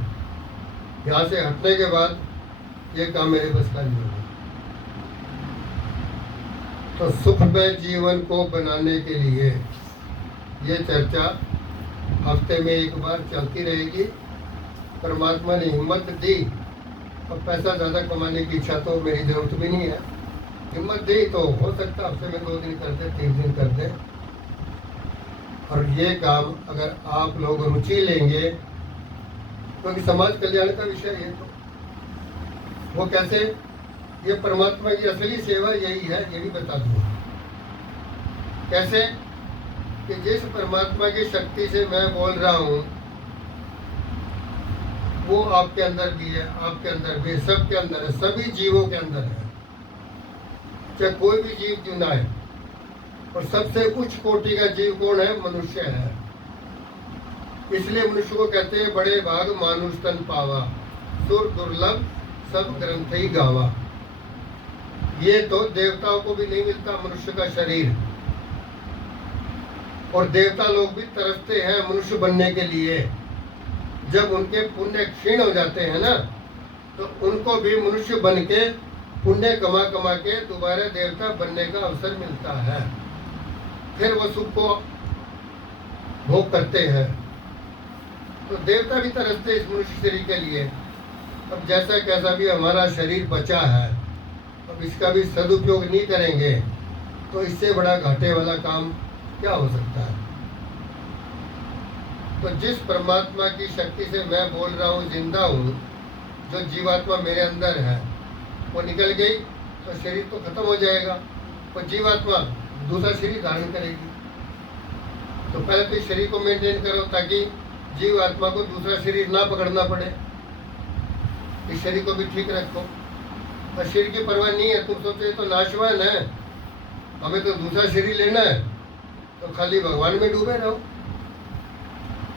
यहाँ से हटने के बाद ये काम मेरे बस का नहीं होगा। तो सुखमय जीवन को बनाने के लिए ये चर्चा हफ्ते में एक बार चलती रहेगी। परमात्मा ने हिम्मत दी, और पैसा ज़्यादा कमाने की इच्छा तो मेरी ज़रूरत भी नहीं है। हिम्मत दी तो हो सकता हफ्ते में 2 दिन करते, 3 दिन करते। और ये काम अगर आप लोग रुचि लेंगे, क्योंकि समाज कल्याण का विषय है, तो वो कैसे, ये परमात्मा की असली सेवा यही है, ये भी बता दूँ कैसे। कि जिस परमात्मा की शक्ति से मैं बोल रहा हूँ वो आपके अंदर भी है, आपके अंदर भी है, सबके अंदर है, सभी जीवों के अंदर है, चाहे कोई भी जीव क्यों ना है। और सबसे उच्च कोटि का जीव कौन है? मनुष्य है। इसलिए मनुष्य को कहते हैं बड़े भाग मानुष तन पावा, सुर दुर्लभ सब ग्रंथ ही गावा। ये तो देवताओं को भी नहीं मिलता मनुष्य का शरीर, और देवता लोग भी तरसते हैं मनुष्य बनने के लिए। जब उनके पुण्य क्षीण हो जाते हैं ना, तो उनको भी मनुष्य बन के पुण्य कमा कमा के दोबारा देवता बनने का अवसर मिलता है, फिर वो सुख को भोग करते हैं। तो देवता भी तरसते इस मनुष्य शरीर के लिए। अब जैसा कैसा भी हमारा शरीर बचा है, अब इसका भी सदुपयोग नहीं करेंगे तो इससे बड़ा घाटे वाला काम क्या हो सकता है। तो जिस परमात्मा की शक्ति से मैं बोल रहा हूँ, जिंदा हूँ, जो जीवात्मा मेरे अंदर है वो निकल गई तो शरीर तो खत्म हो जाएगा, और जीवात्मा दूसरा शरीर धारण करेगी। तो पहले तो इस शरीर को मेंटेन करो ताकि जीव आत्मा को दूसरा शरीर ना पकड़ना पड़े। इस शरीर को भी ठीक रखो। और शरीर की परवाह नहीं है, तुम सोचो ये तो नाशवान है, हमें तो दूसरा शरीर लेना है, तो खाली भगवान में डूबे रहो।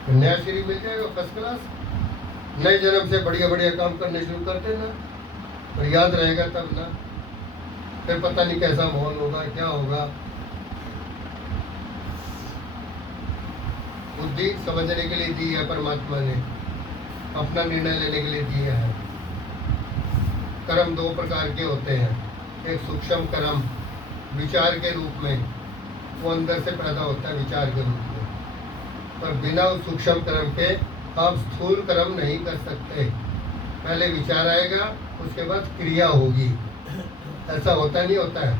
तो नया शरीर मिल जाएगा फर्स्ट क्लास, नए जन्म से बढ़िया बढ़िया काम करने शुरू कर देना। और याद रहेगा तब ना, फिर पता नहीं कैसा माहौल होगा, क्या होगा। बुद्धि समझने के लिए दी है परमात्मा ने, अपना निर्णय लेने के लिए दिया है। कर्म दो प्रकार के होते हैं, एक सूक्ष्म कर्म विचार के रूप में, वो अंदर से पैदा होता है विचार के रूप में, पर बिना उस सूक्ष्म कर्म के आप स्थूल कर्म नहीं कर सकते। पहले विचार आएगा, उसके बाद क्रिया होगी। ऐसा होता नहीं होता है।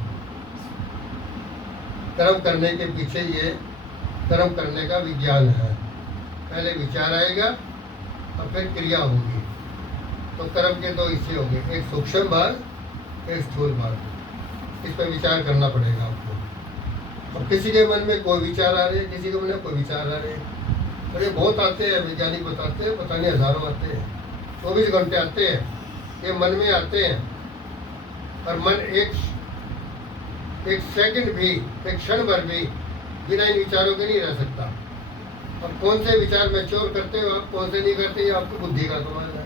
कर्म करने के पीछे ये कर्म करने का विज्ञान है। पहले विचार आएगा और फिर क्रिया होगी। तो कर्म के दो हिस्से होंगे, एक सूक्ष्म भाग, एक स्थूल भाग। इस पर विचार करना पड़ेगा आपको। और किसी के मन में कोई विचार आ रहे हैं, किसी के मन में कोई विचार आ रहे हैं। अरे बहुत आते हैं, वैज्ञानिक बताते हैं, पता नहीं हजारों आते हैं, 24 घंटे आते हैं, ये मन में आते हैं। और मन एक सेकंड भी, एक क्षण भर भी बिना इन विचारों के नहीं रह सकता। और कौन से विचार मैच्योर करते हो आप, कौन से नहीं करते, ये आपकी बुद्धि का कमाल है।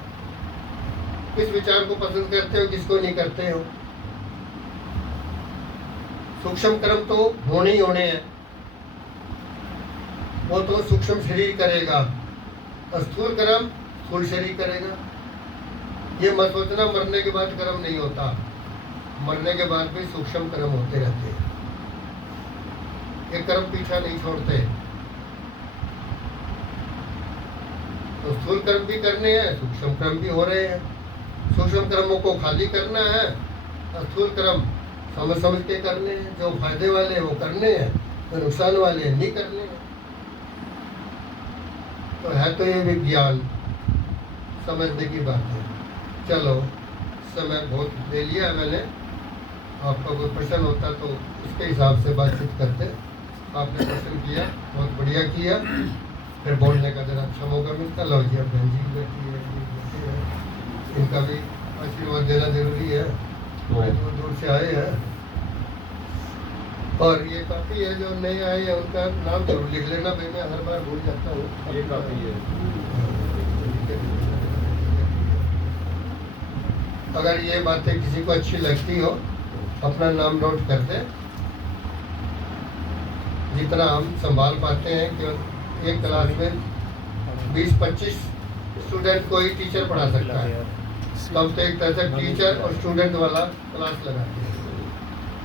किस विचार को पसंद करते हो, किसको नहीं करते हो। सूक्ष्म कर्म तो होने ही होने हैं, वो तो सूक्ष्म शरीर करेगा, और स्थूल कर्म स्थूल शरीर करेगा। ये मत सोचना मरने के बाद कर्म नहीं होता, मरने के बाद भी सूक्ष्म कर्म होते रहते हैं। ये कर्म पीछा नहीं छोड़ते। तो स्थूल कर्म भी करने हैं, सूक्ष्म कर्म भी हो रहे हैं। सूक्ष्म कर्मों को खाली करना है, और स्थूल कर्म समझ समझ के करने हैं। जो फायदे वाले हैं वो करने हैं, जो नुकसान वाले हैं नहीं करने हैं। तो है तो ये विज्ञान, समझने की बात है। चलो, समय बहुत ले लिया मैंने। आपका कोई प्रश्न होता तो उसके हिसाब से बातचीत करते। आपने प्रश्न किया, बहुत बढ़िया किया, फिर बोलने का जरा अच्छा मौका मिलता। लो जी, अब बहन जी बैठी है, इनका भी आशीर्वाद देना जरूरी है, बड़े दूर दूर से आए हैं। और ये काफ़ी है, जो नए आए हैं उनका नाम जरूर लिख लेना भाई, मैं हर बार भूल जाता हूँ। ये काफ़ी है। अगर ये बातें किसी को अच्छी लगती हो, अपना नाम नोट कर दें। जितना हम संभाल पाते हैं कि एक क्लास में 20-25 स्टूडेंट को ही टीचर पढ़ा सकता है। तब तो एक तरह से टीचर और स्टूडेंट वाला क्लास लगाते हैं,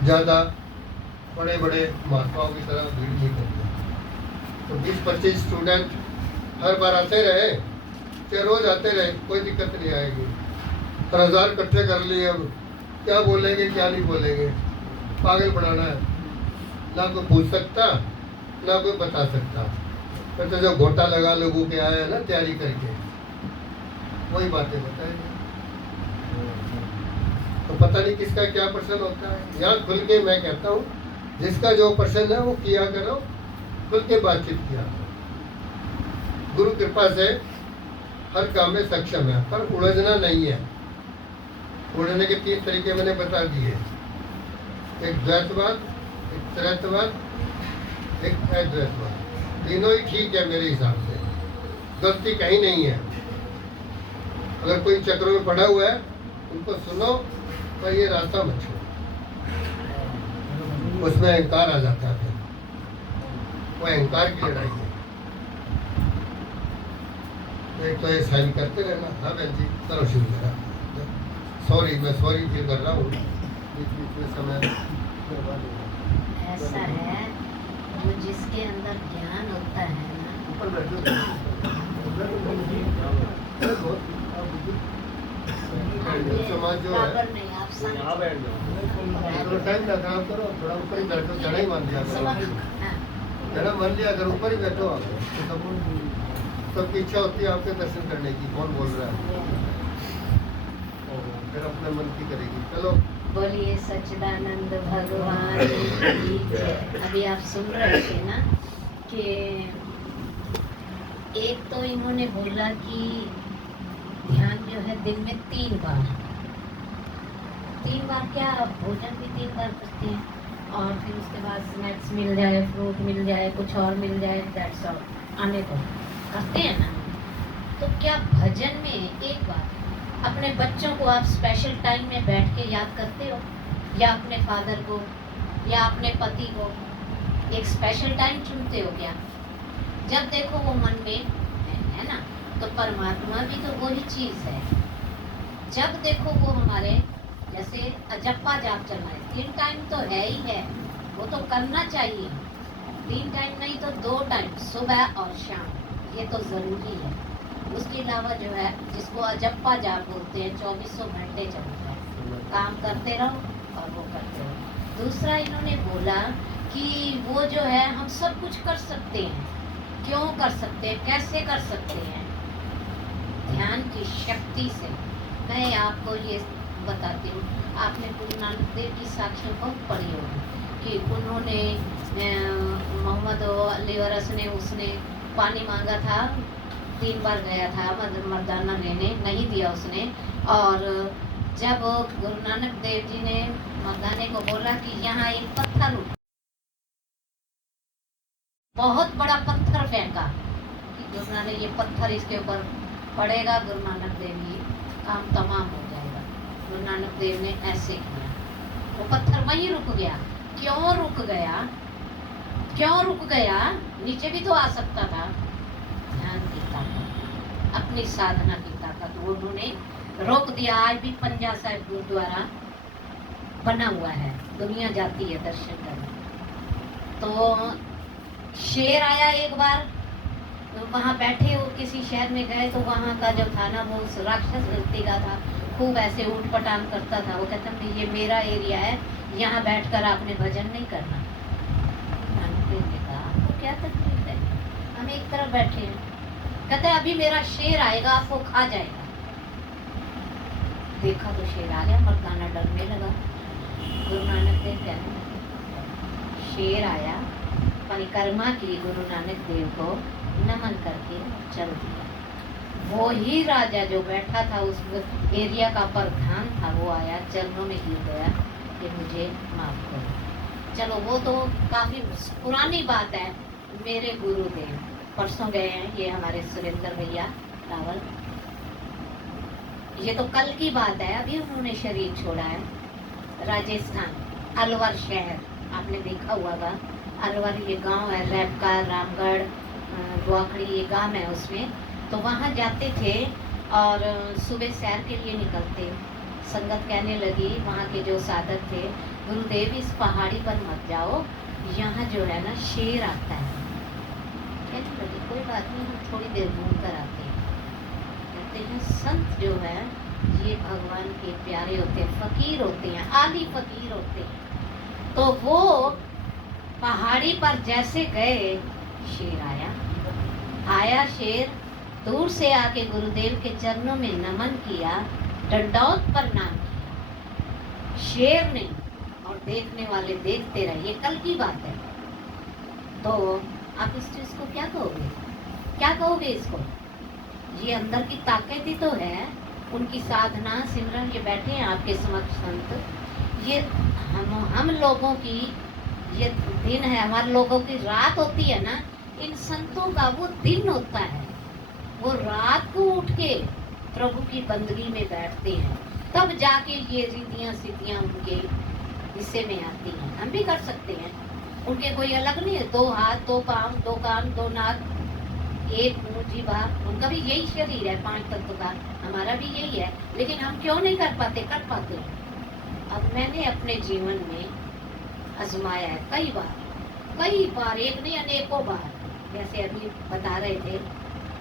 ज़्यादा बड़े बड़े महात्माओं की तरह भीड़ नहीं करते। तो 20-25 स्टूडेंट हर बार आते रहे, चाहे रोज आते रहे, कोई दिक्कत नहीं आएगी। 1000 इकट्ठे कर लिए, अब क्या बोलेंगे क्या नहीं बोलेंगे, पागल बनाना है। ना कोई पूछ सकता, ना कोई बता सकता। फिर तो जो घोटा लगा लोगों के आए हैं ना तैयारी करके, वही बातें बताएंगे। तो पता नहीं किसका क्या प्रश्न होता है। यहाँ खुल के मैं कहता हूँ, जिसका जो प्रश्न है वो किया करो, खुल के बातचीत किया करो। गुरु कृपा से हर काम में सक्षम है, पर उलझना नहीं है। उड़ने के 3 तरीके मैंने बता दिए, एक द्वैतवाद, एक त्रैतवाद, एक अद्वैतवाद। तीनों ही ठीक है मेरे हिसाब से, गलती कहीं नहीं है। अगर कोई चक्रों में पड़ा हुआ है उनको सुनो, पर ये रास्ता मत छोड़ो, उसमें अहंकार आ जाता है। वो अहंकार की लड़ाई है। एक तो ये साइन करते रहना। हाँ बहन जी, करो शुरू करा। सॉरी, मैं सॉरी फील कर रहा हूँ, बीच बीच में समय ऐसा है, जो जिसके अंदर ज्ञान होता है ना, ऊपर बैठो। समाज जो है, बराबर नहीं, आप समझ यहाँ बैठ जाओ। थोड़ा टाइम ना खराब करो, थोड़ा ऊपर ही बैठो। जड़ा ही मान लिया समझ करो, हाँ, जड़ा मान लिया अगर ऊपर ही बैठो आप, तो सबकी इच्छा होती है आपके दर्शन करने की। कौन बोल रहा है? फिर अपने मन की करेगी। चलो, बोलिए सच्चिदानंद भगवान की जय। अभी आप सुन रहे थे ना कि एक तो इन्होंने बोला कि ध्यान जो है दिन में 3 बार क्या, भोजन भी 3 बार करते हैं, और फिर उसके बाद स्नैक्स मिल जाए, फ्रूट मिल जाए, कुछ और मिल जाए, दैट्स ऑल, आने को करते हैं ना। तो क्या भजन में एक बार अपने बच्चों को आप स्पेशल टाइम में बैठ के याद करते हो, या अपने फादर को या अपने पति को एक स्पेशल टाइम चुनते हो क्या? जब देखो वो मन में है ना। तो परमात्मा भी तो वही चीज़ है, जब देखो वो हमारे जैसे अजप्पा जाप चलना है, 3 टाइम तो है ही है, वो तो करना चाहिए, 3 टाइम नहीं तो 2 टाइम, सुबह और शाम, ये तो ज़रूरी है। उसके अलावा जो है जिसको अजप्पा जाप बोलते हैं, 2400 घंटे चलता है, काम करते रहो और वो करते रहो। दूसरा इन्होंने बोला कि वो जो है हम सब कुछ कर सकते हैं, क्यों कर सकते हैं, कैसे कर सकते हैं? ध्यान की शक्ति से। मैं आपको ये बताती हूँ, आपने गुरु नानक देव की साखियों बहुत पढ़ी होगी कि उन्होंने मोहम्मद अली वरस ने उसने पानी मांगा था, 3 बार गया था मर्दाना लेने, नहीं दिया उसने, और जब गुरु नानक देव जी ने मर्दाने को बोला कि यहाँ एक पत्थर उठा, बहुत बड़ा पत्थर फेंका कि गुरु नानक ये पत्थर इसके ऊपर पड़ेगा, गुरु नानक देव जी काम तमाम हो जाएगा। गुरु नानक देव ने ऐसे किया, वो पत्थर वहीं रुक गया। क्यों रुक गया? क्यों रुक गया? नीचे भी तो आ सकता था। ध्यान की ताकत, अपनी साधना की ताकत, वो उन्होंने रोक दिया। आज भी पंजा साहिब गुरुद्वारा बना हुआ है, दुनिया जाती है दर्शन करने। तो शेर आया एक बार, वहाँ बैठे हो किसी शहर में गए तो वहाँ का जो था ना वो उस राक्षस व्यक्ति का था, खूब ऐसे ऊट पटांग करता था। वो कहता था ये मेरा एरिया है, यहाँ बैठकर आपने भजन नहीं करना। ने कहा आपको क्या तकलीफ है, हम एक तरफ बैठे हैं। कहते अभी मेरा शेर आएगा, आपको खा जाएगा। देखा तो शेर आ गया, मर्दाना डरने लगा। गुरु नानक देव कहने शेर आया, परिक्रमा की, गुरु नानक देव को नमन करके चल दिया। वो ही राजा जो बैठा था उस एरिया का प्रधान था, वो आया, चरणों में गिर गया कि मुझे माफ करो। चलो वो तो काफी पुरानी बात है। मेरे गुरुदेव परसों गए हैं, ये हमारे सुरेंद्र भैया रावल, ये तो कल की बात है, अभी उन्होंने शरीर छोड़ा है। राजस्थान अलवर शहर, आपने देखा होगा, अलवर ये गांव है, रैपका, रामगढ़, द्वाकड़ी, ये गांव है उसमें। तो वहाँ जाते थे और सुबह सैर के लिए निकलते। संगत कहने लगी, वहाँ के जो साधक थे, गुरुदेव इस पहाड़ी पर मत जाओ, यहाँ जो है ना शेर आता है। कहने लगी कोई बात नहीं, हम थोड़ी देर घूम कर आते हैं। कहते हैं संत जो है ये भगवान के प्यारे होते हैं, फकीर होते हैं, आली फकीर होते हैं। तो वो पहाड़ी पर जैसे गए, शेर आया शेर, दूर से आके गुरुदेव के चरणों में नमन किया, दंडौत प्रणाम किया। शेर ने, और देखने वाले देखते रहे। ये कल की बात है। तो आप इस चीज को क्या कहोगे? क्या कहोगे इसको? ये अंदर की ताकत ही तो है, उनकी साधना सिमरन। ये बैठे हैं आपके समक्ष संत, ये हम लोगों की ये दिन है, हमारे लोगों की रात होती है ना, इन संतों का वो दिन होता है। वो रात को उठ के प्रभु की बंदगी में बैठते हैं, तब जाके ये रिद्धियाँ सिद्धियाँ उनके हिस्से में आती हैं। हम भी कर सकते हैं, उनके कोई अलग नहीं है। 2 हाथ, 2 पाँव, 2 कान, 2 नाक, 1 मुँह, जीभा, उनका भी यही शरीर है 5 तत्व का, हमारा भी यही है। लेकिन हम क्यों नहीं कर पाते? कर पाते हैं। अब मैंने अपने जीवन में आजमाया है कई बार, एक नहीं अनेकों बार, जैसे अभी बता रहे थे,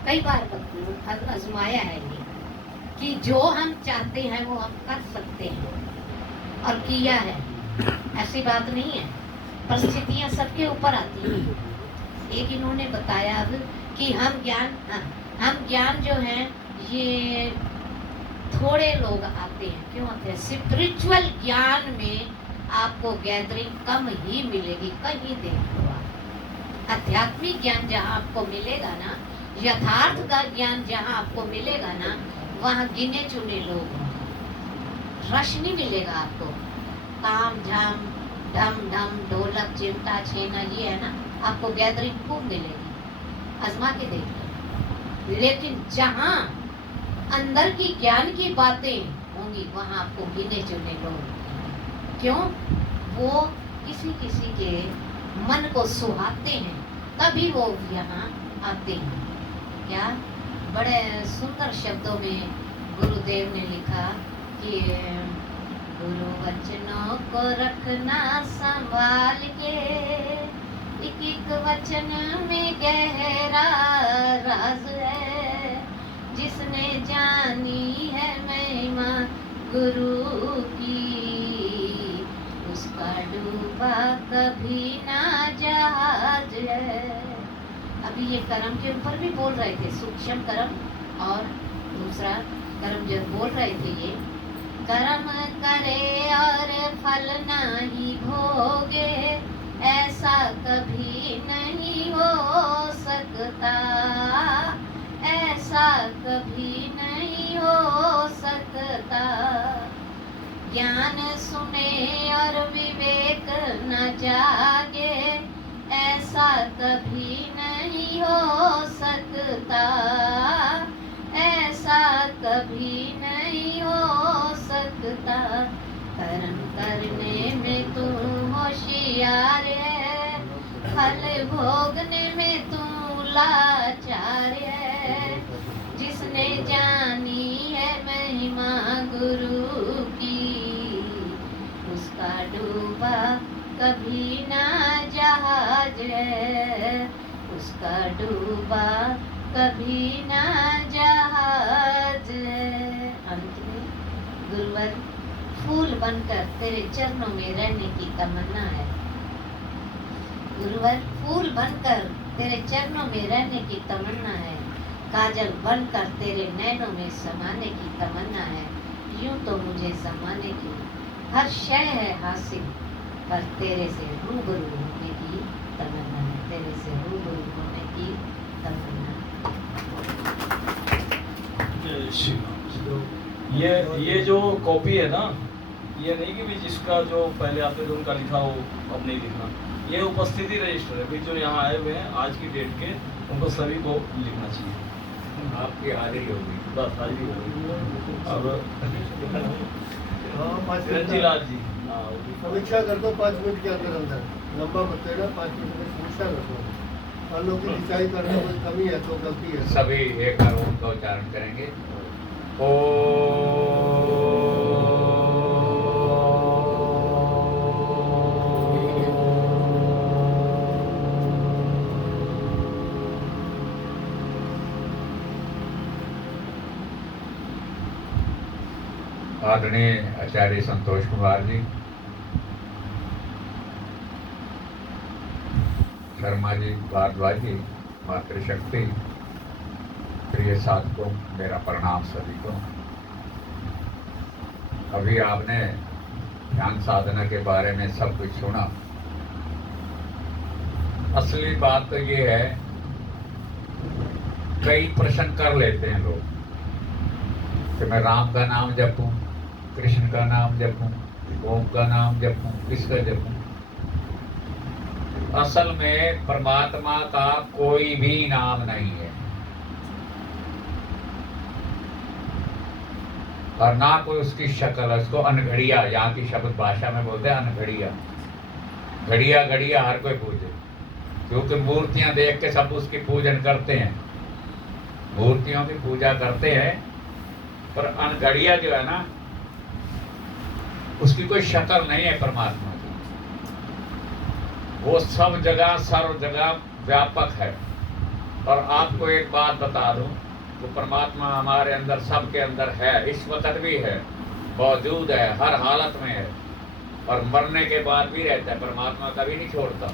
कई बार आजमाया है ये कि जो हम चाहते हैं वो हम कर सकते हैं, और किया है। ऐसी बात नहीं है, परिस्थितियां सबके ऊपर आती हैं। एक इन्होंने बताया अब कि हम ज्ञान जो है ये थोड़े लोग आते हैं। क्यों आते हैं? स्पिरिचुअल ज्ञान में आपको गैदरिंग कम ही मिलेगी, कहीं देख लो आप। आध्यात्मिक ज्ञान जहाँ आपको मिलेगा ना, यथार्थ का ज्ञान जहाँ आपको मिलेगा ना, वहाँ गिने चुने लोग, रश नहीं मिलेगा आपको। ताम झाम ढम ढम ढोलक चिमटा छेना ये है ना, आपको गैदरिंग खूब मिलेगी, आजमा के देखिए। लेकिन जहाँ अंदर की ज्ञान की बातें होंगी वहाँ आपको गिने चुने लोग। क्यों? वो किसी किसी के मन को सुहाते हैं, तभी वो यहाँ आते हैं। क्या बड़े सुंदर शब्दों में गुरुदेव ने लिखा कि गुरु वचनों को रखना संभाल के, एक एक वचन में गहरा राज है, जिसने जानी है महिमा गुरु की, उसका डूबा कभी ना जहाज है। अभी ये कर्म के ऊपर भी बोल रहे थे, सूक्ष्म कर्म और दूसरा कर्म जो बोल रहे थे, ये कर्म करे और फल नहीं भोगे, ऐसा कभी नहीं हो सकता, ऐसा कभी नहीं हो सकता। ज्ञान सुने और विवेक न जागे, ऐसा कभी नहीं हो सकता, ऐसा कभी नहीं हो सकता। कर्म करने में तू होशियार है, फल भोगने में तू लाचार है, जिसने जानी है महिमा गुरु की, उसका डूबा कभी ना जहाज है, उसका डूबा कभी ना जहाज है। अंत में गुरुवर फूल बनकर तेरे चरणों में रहने की तमन्ना है, गुरुवर फूल बनकर तेरे चरणों में रहने की तमन्ना है, काजल बनकर तेरे नैनों में समाने की तमन्ना है। यूं तो मुझे समाने की हर शय है हासिल, पर तेरे से रूबरू होने की तमन्ना है, तेरे से रूबरू होने की तमन्ना। ये जो कॉपी है ना, ये नहीं कि भी जिसका जो पहले आपने जो उनका लिखा हो अब नहीं लिखना, ये उपस्थिति रजिस्टर है। भी जो यहाँ आए हुए हैं आज की डेट के, उनको सभी को लिखना चाहिए। आपकी हाजिरी होगी, बस हाजिरी होगी। अब हाँ, 5 रंजीलाल जी, हाँ, समीक्षा कर दो 5 मिनट के अंदर अंदर, लंबा मत लेना, 5 मिनट में समीक्षा कर दो। मान लो कि सिंचाई करने में कोई कमी है तो गलती है। सभी एक बार ओम का उच्चारण करेंगे। आदरणीय आचार्य संतोष कुमार जी, शर्मा जी, भारद्वाज जी, मातृशक्ति, प्रिय साधकों, मेरा प्रणाम सभी को। अभी आपने ध्यान साधना के बारे में सब कुछ सुना। असली बात तो ये है, कई प्रश्न कर लेते हैं लोग कि मैं राम का नाम जपूं, कृष्ण का नाम जपूं, ओम का नाम जपूं, किसका जपूं। असल में परमात्मा का कोई भी नाम नहीं है, और ना कोई उसकी शक्ल है। उसको अनघड़िया, यहाँ की शब्द भाषा में बोलते हैं अनघड़िया। घड़िया घड़िया हर कोई पूजे, क्योंकि मूर्तियां देख के सब उसकी पूजन करते हैं, मूर्तियों की पूजा करते हैं, पर अनघड़िया जो है ना, उसकी कोई शक्ल नहीं है परमात्मा की। वो सब जगह सर्व जगह व्यापक है। और आपको एक बात बता दूं, तो परमात्मा हमारे अंदर, सबके अंदर है, इस वक्त भी है, मौजूद है, हर हालत में है, और मरने के बाद भी रहता है। परमात्मा कभी नहीं छोड़ता।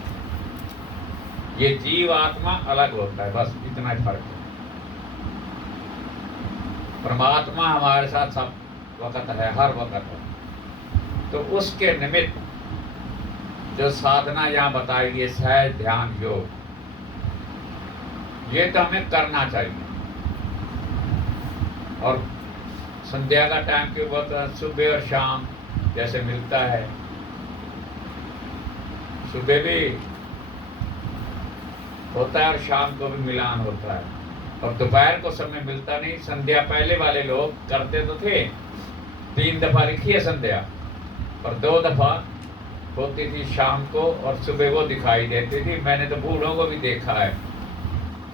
ये जीव आत्मा अलग होता है, बस इतना ही फर्क है। परमात्मा हमारे साथ सब वक्त है, हर वक्त है। तो उसके निमित्त जो साधना यहाँ बताई गई, सहज ध्यान योग, ये तो हमें करना चाहिए। और संध्या का टाइम के वक्त सुबह और शाम जैसे मिलता है, सुबह भी होता है और शाम को भी मिलान होता है। और दोपहर को समय मिलता नहीं। संध्या पहले वाले लोग करते तो थे, 3 दफा लिखी है संध्या, और 2 दफा होती थी शाम को, और सुबह वो दिखाई देती थी। मैंने तो बूढ़ों को भी देखा है,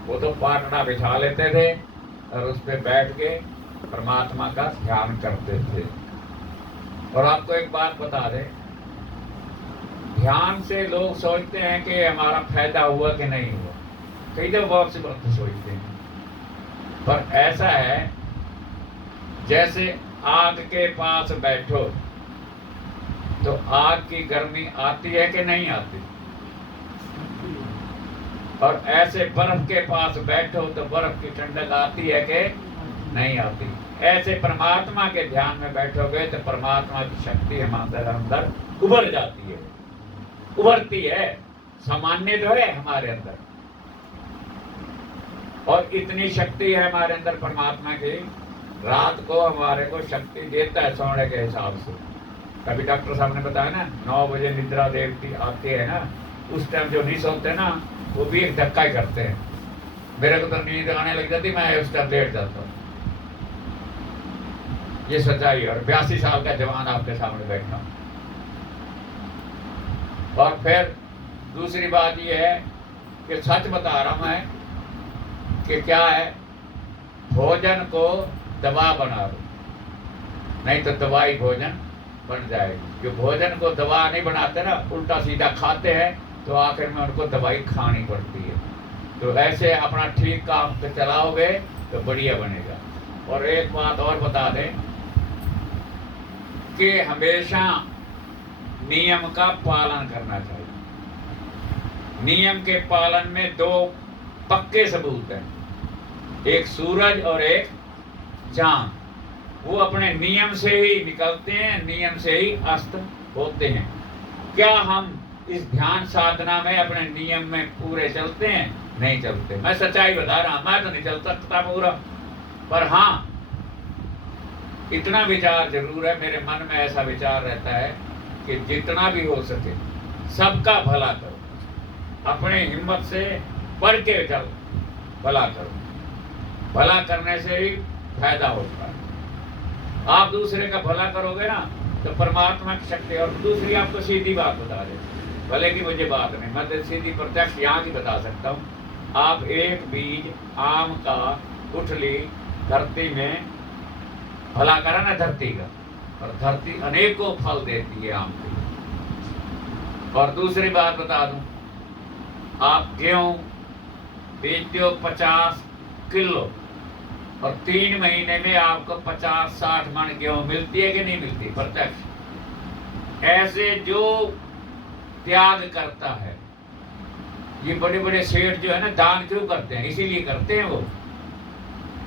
वो तो पाटना बिछा लेते थे और उस पर बैठ के परमात्मा का ध्यान करते थे। और आपको एक बात बता दें, ध्यान से लोग सोचते हैं कि हमारा फायदा हुआ कि नहीं हुआ, कई दफा बहुत सी बात सोचते हैं। पर ऐसा है जैसे आग के पास बैठो तो आग की गर्मी आती है कि नहीं आती, और ऐसे बर्फ के पास बैठो तो बर्फ की ठंडक आती है कि नहीं आती। ऐसे परमात्मा के ध्यान में बैठोगे तो परमात्मा की शक्ति हमारे अंदर उभर जाती है, उभरती है, सामान्य जो है हमारे अंदर। और इतनी शक्ति है हमारे अंदर परमात्मा की, रात को हमारे को शक्ति देता है सोने के हिसाब से। कभी डॉक्टर साहब ने बताया ना, 9 बजे निद्रा देवती आती है ना, उस टाइम जो नहीं सोते ना वो भी एक धक्का ही करते हैं। मेरे को तो नींद आने लग जाती, मैं उस टाइम लेट जाता हूँ। ये सच्चाई है। और 82 साल का जवान आपके सामने बैठा। और फिर दूसरी बात यह है कि सच बता रहा हूं मैं कि क्या है, भोजन को दवा बना दो, नहीं तो दवाई भोजन बन जाएगी। जो भोजन को दवा नहीं बनाते ना, उल्टा सीधा खाते हैं, तो आखिर में उनको दवाई खानी पड़ती है। तो ऐसे अपना ठीक काम पे चलाओगे तो बढ़िया बनेगा। और एक बात और बता दें कि हमेशा नियम का पालन करना चाहिए। नियम के पालन में 2 पक्के सबूत हैं, एक सूरज और एक चांद। वो अपने नियम से ही निकलते हैं, नियम से ही अस्त होते हैं। क्या हम इस ध्यान साधना में अपने नियम में पूरे चलते हैं? नहीं चलते। मैं सच्चाई बता रहा हूं, मैं तो नहीं चल सकता पूरा, पर हाँ इतना विचार जरूर है, मेरे मन में ऐसा विचार रहता है कि जितना भी हो सके सबका भला करो, अपने हिम्मत से बढ़ के चलो, भला करो। भला करने से ही फायदा होता है। आप दूसरे का भला करोगे ना तो परमात्मा की शक्ति। और दूसरी आपको सीधी बात बता दे, भले की मुझे बात नहीं, मैं तो सीधी प्रत्यक्ष यहाँ की बता सकता हूँ। आप एक बीज आम का उठली धरती में भला करा ना धरती का, और धरती अनेकों फल देती है आम के। और दूसरी बात बता दूं, आप गेहूं बेचते हो 50 किलो, और 3 महीने में आपको 50-60 मन गेहूं मिलती है कि नहीं मिलती? प्रत्यक्ष। ऐसे जो त्याग करता है, ये बड़े बड़े सेठ जो है ना, दान क्यों करते हैं? इसीलिए करते हैं,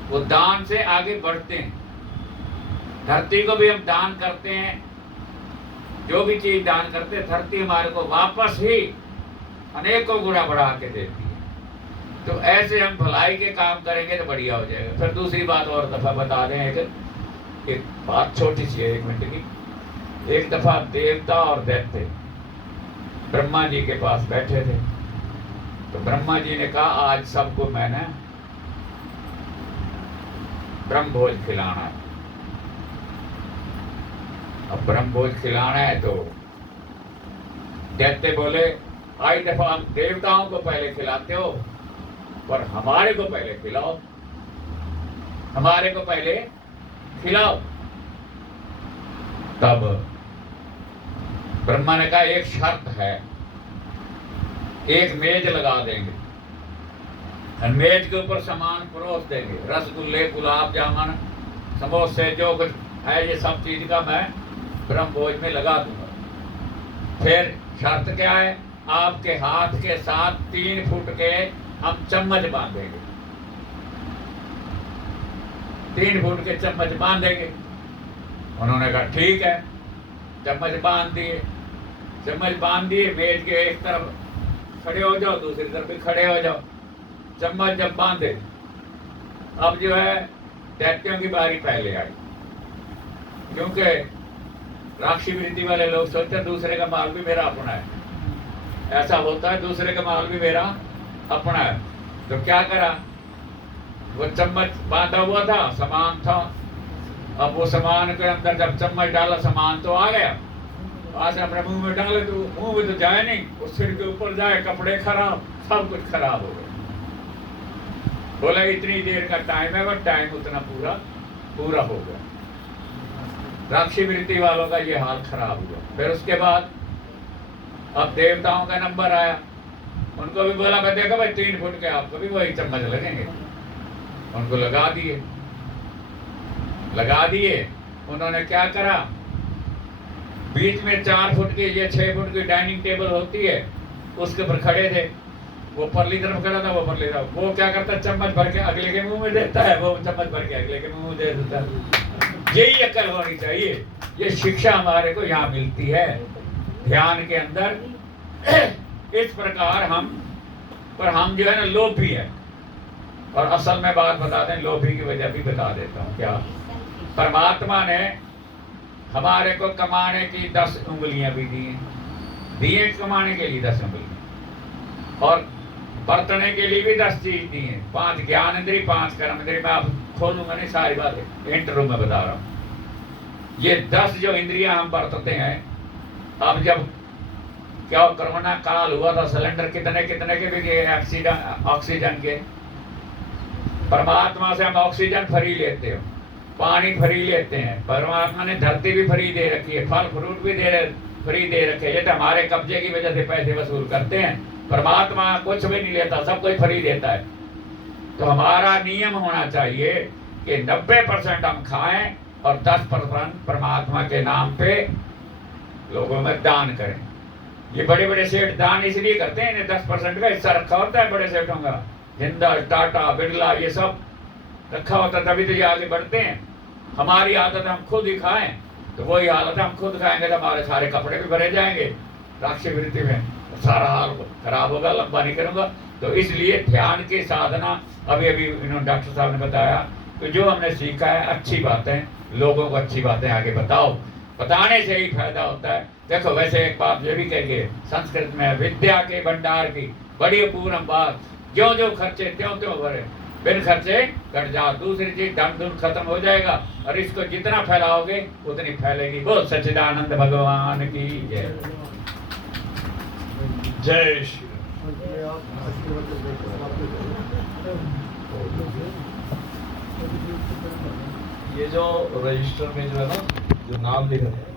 वो दान से आगे बढ़ते हैं। धरती को भी हम दान करते हैं, जो भी चीज दान करते हैं, धरती हमारे को वापस ही अनेकों गुना बढ़ा के देती है। तो ऐसे हम भलाई के काम करेंगे तो बढ़िया हो जाएगा। फिर दूसरी बात और दफा बता दें, एक बात छोटी सी है, 1 मिनट की। एक दफा देवता और दैत्य ब्रह्मा जी के पास बैठे थे, तो ब्रह्मा जी ने कहा आज सबको मैंने ब्रह्म भोज खिलाना है। अब ब्रह्म भोज खिलाना है तो दैत्य बोले आई दफा हम देवताओं को पहले खिलाते हो, पर हमारे को पहले खिलाओ, हमारे को पहले खिलाओ। तब ब्रह्मा ने कहा एक शर्त है, एक मेज लगा देंगे, मेज के ऊपर सामान परोस देंगे, रसगुल्ले, गुलाब जामुन, समोसे, जो कुछ है ये सब चीज का मैं ब्रह्म भोज में लगा दूंगा। फिर शर्त क्या है? आपके हाथ के साथ 3 फुट के हम चम्मच बांधेंगे, 3 फुट के चम्मच बांधेंगे। उन्होंने कहा ठीक है, चम्मच बांध दिए। चम्मच बांध दिए, मेज के एक तरफ खड़े हो जाओ, दूसरी तरफ भी खड़े हो जाओ। चम्मच जब बांधे, अब जो है दैत्यों की बारी पहले आई, क्योंकि राक्षी वृत्ति वाले लोग सोचते दूसरे का माल भी मेरा अपना है। ऐसा होता है, दूसरे का माल भी मेरा अपना है। तो क्या करा, वो चम्मच बांधा हुआ था, सामान था, अब वो सामान के अंदर जब चम्मच डाला सामान तो आ गया, आज अपने मुंह में डाले तो मुंह में तो जाए नहीं, वो सिर के ऊपर जाए, कपड़े खराब, सब कुछ खराब हो गया। बोला इतनी देर का टाइम है, बट टाइम उतना पूरा हो गया। राक्षी वृत्ति वालों का ये हाल खराब हुआ। फिर उसके बाद अब देवताओं का नंबर आया, उनको भी बोला मैं देखो भाई 3 फुट के आपको भी वही चम्मच लगेंगे। उनको लगा दिए। उन्होंने क्या करा, बीच में 4 फुट की ये 6 फुट की डाइनिंग टेबल होती है, उसके ऊपर खड़े थे। वो परली तरफ खड़ा था, वो परली तरफ। वो क्या करता, चम्मच भर के अगले के मुंह में देता है, वो चम्मच भर के अगले के मुंह में दे देता है। यही अकल होनी चाहिए। ये शिक्षा हमारे को यहाँ मिलती है ध्यान के अंदर। इस प्रकार हम जो है ना लोभी है। और असल में बात बता दें, लोभी की वजह भी बता देता हूँ। क्या, परमात्मा ने हमारे को कमाने की 10 उंगलियां भी दी हैं कमाने के लिए 10 उंगलियां, और बरतने के लिए भी 10 चीज दी हैं। 5 ज्ञान इंद्री, 5 कर्म इंद्री। मैं आप खोलूंगा नहीं सारी बातें, इंटरव्यू में बता रहा हूँ। ये 10 जो इंद्रियां हम बरतते हैं, अब जब क्या कोरोना काल हुआ था, सिलेंडर कितने के भी ऑक्सीजन के, परमात्मा से हम ऑक्सीजन फ्री लेते हो, पानी फ्री लेते हैं। परमात्मा ने धरती भी फ्री दे रखी है, फल फ्रूट भी फ्री दे रखे हैं। ये तो हमारे कब्जे की वजह से पैसे वसूल करते हैं। परमात्मा कुछ भी नहीं लेता, सब कुछ फ्री देता है। तो हमारा नियम होना चाहिए कि 90% हम खाएं और 10% परमात्मा के नाम पे लोगों में दान करें। ये बड़े बड़े सेठ दान इसलिए करते हैं, इन्हें 10% का हिस्सा रखा होता है बड़े सेठों का, जिंदाल, टाटा, बिरला, ये सब रखा होता, तभी तो ये आगे बढ़ते हैं। हमारी आदत हम खुद ही खाएं, तो वही हालत है, हम खुद खाएंगे तो हमारे सारे कपड़े भी भरे जाएंगे। राक्षी वृत्ति में सारा हाल खराब होगा, लंबा नहीं करूंगा। तो इसलिए ध्यान की साधना, अभी इन्होंने डॉक्टर साहब ने बताया, तो जो हमने सीखा है अच्छी बातें, लोगों को अच्छी बातें आगे बताओ, बताने से ही फायदा होता है। देखो वैसे एक बात ये भी कहिए, संस्कृत में विद्या के भंडार की बड़ी अपूर्ण बात, जो जो खर्चे त्यों त्यों भरे, बिन खर्चे कट जाओ। दूसरी चीज धन धुन खत्म हो जाएगा, और इसको जितना फैलाओगे उतनी फैलेगी। बोल सच्चिदानंद भगवान की जय। जय श्री ये जो रजिस्टर में जो है ना, जो नाम लिख रहे हैं,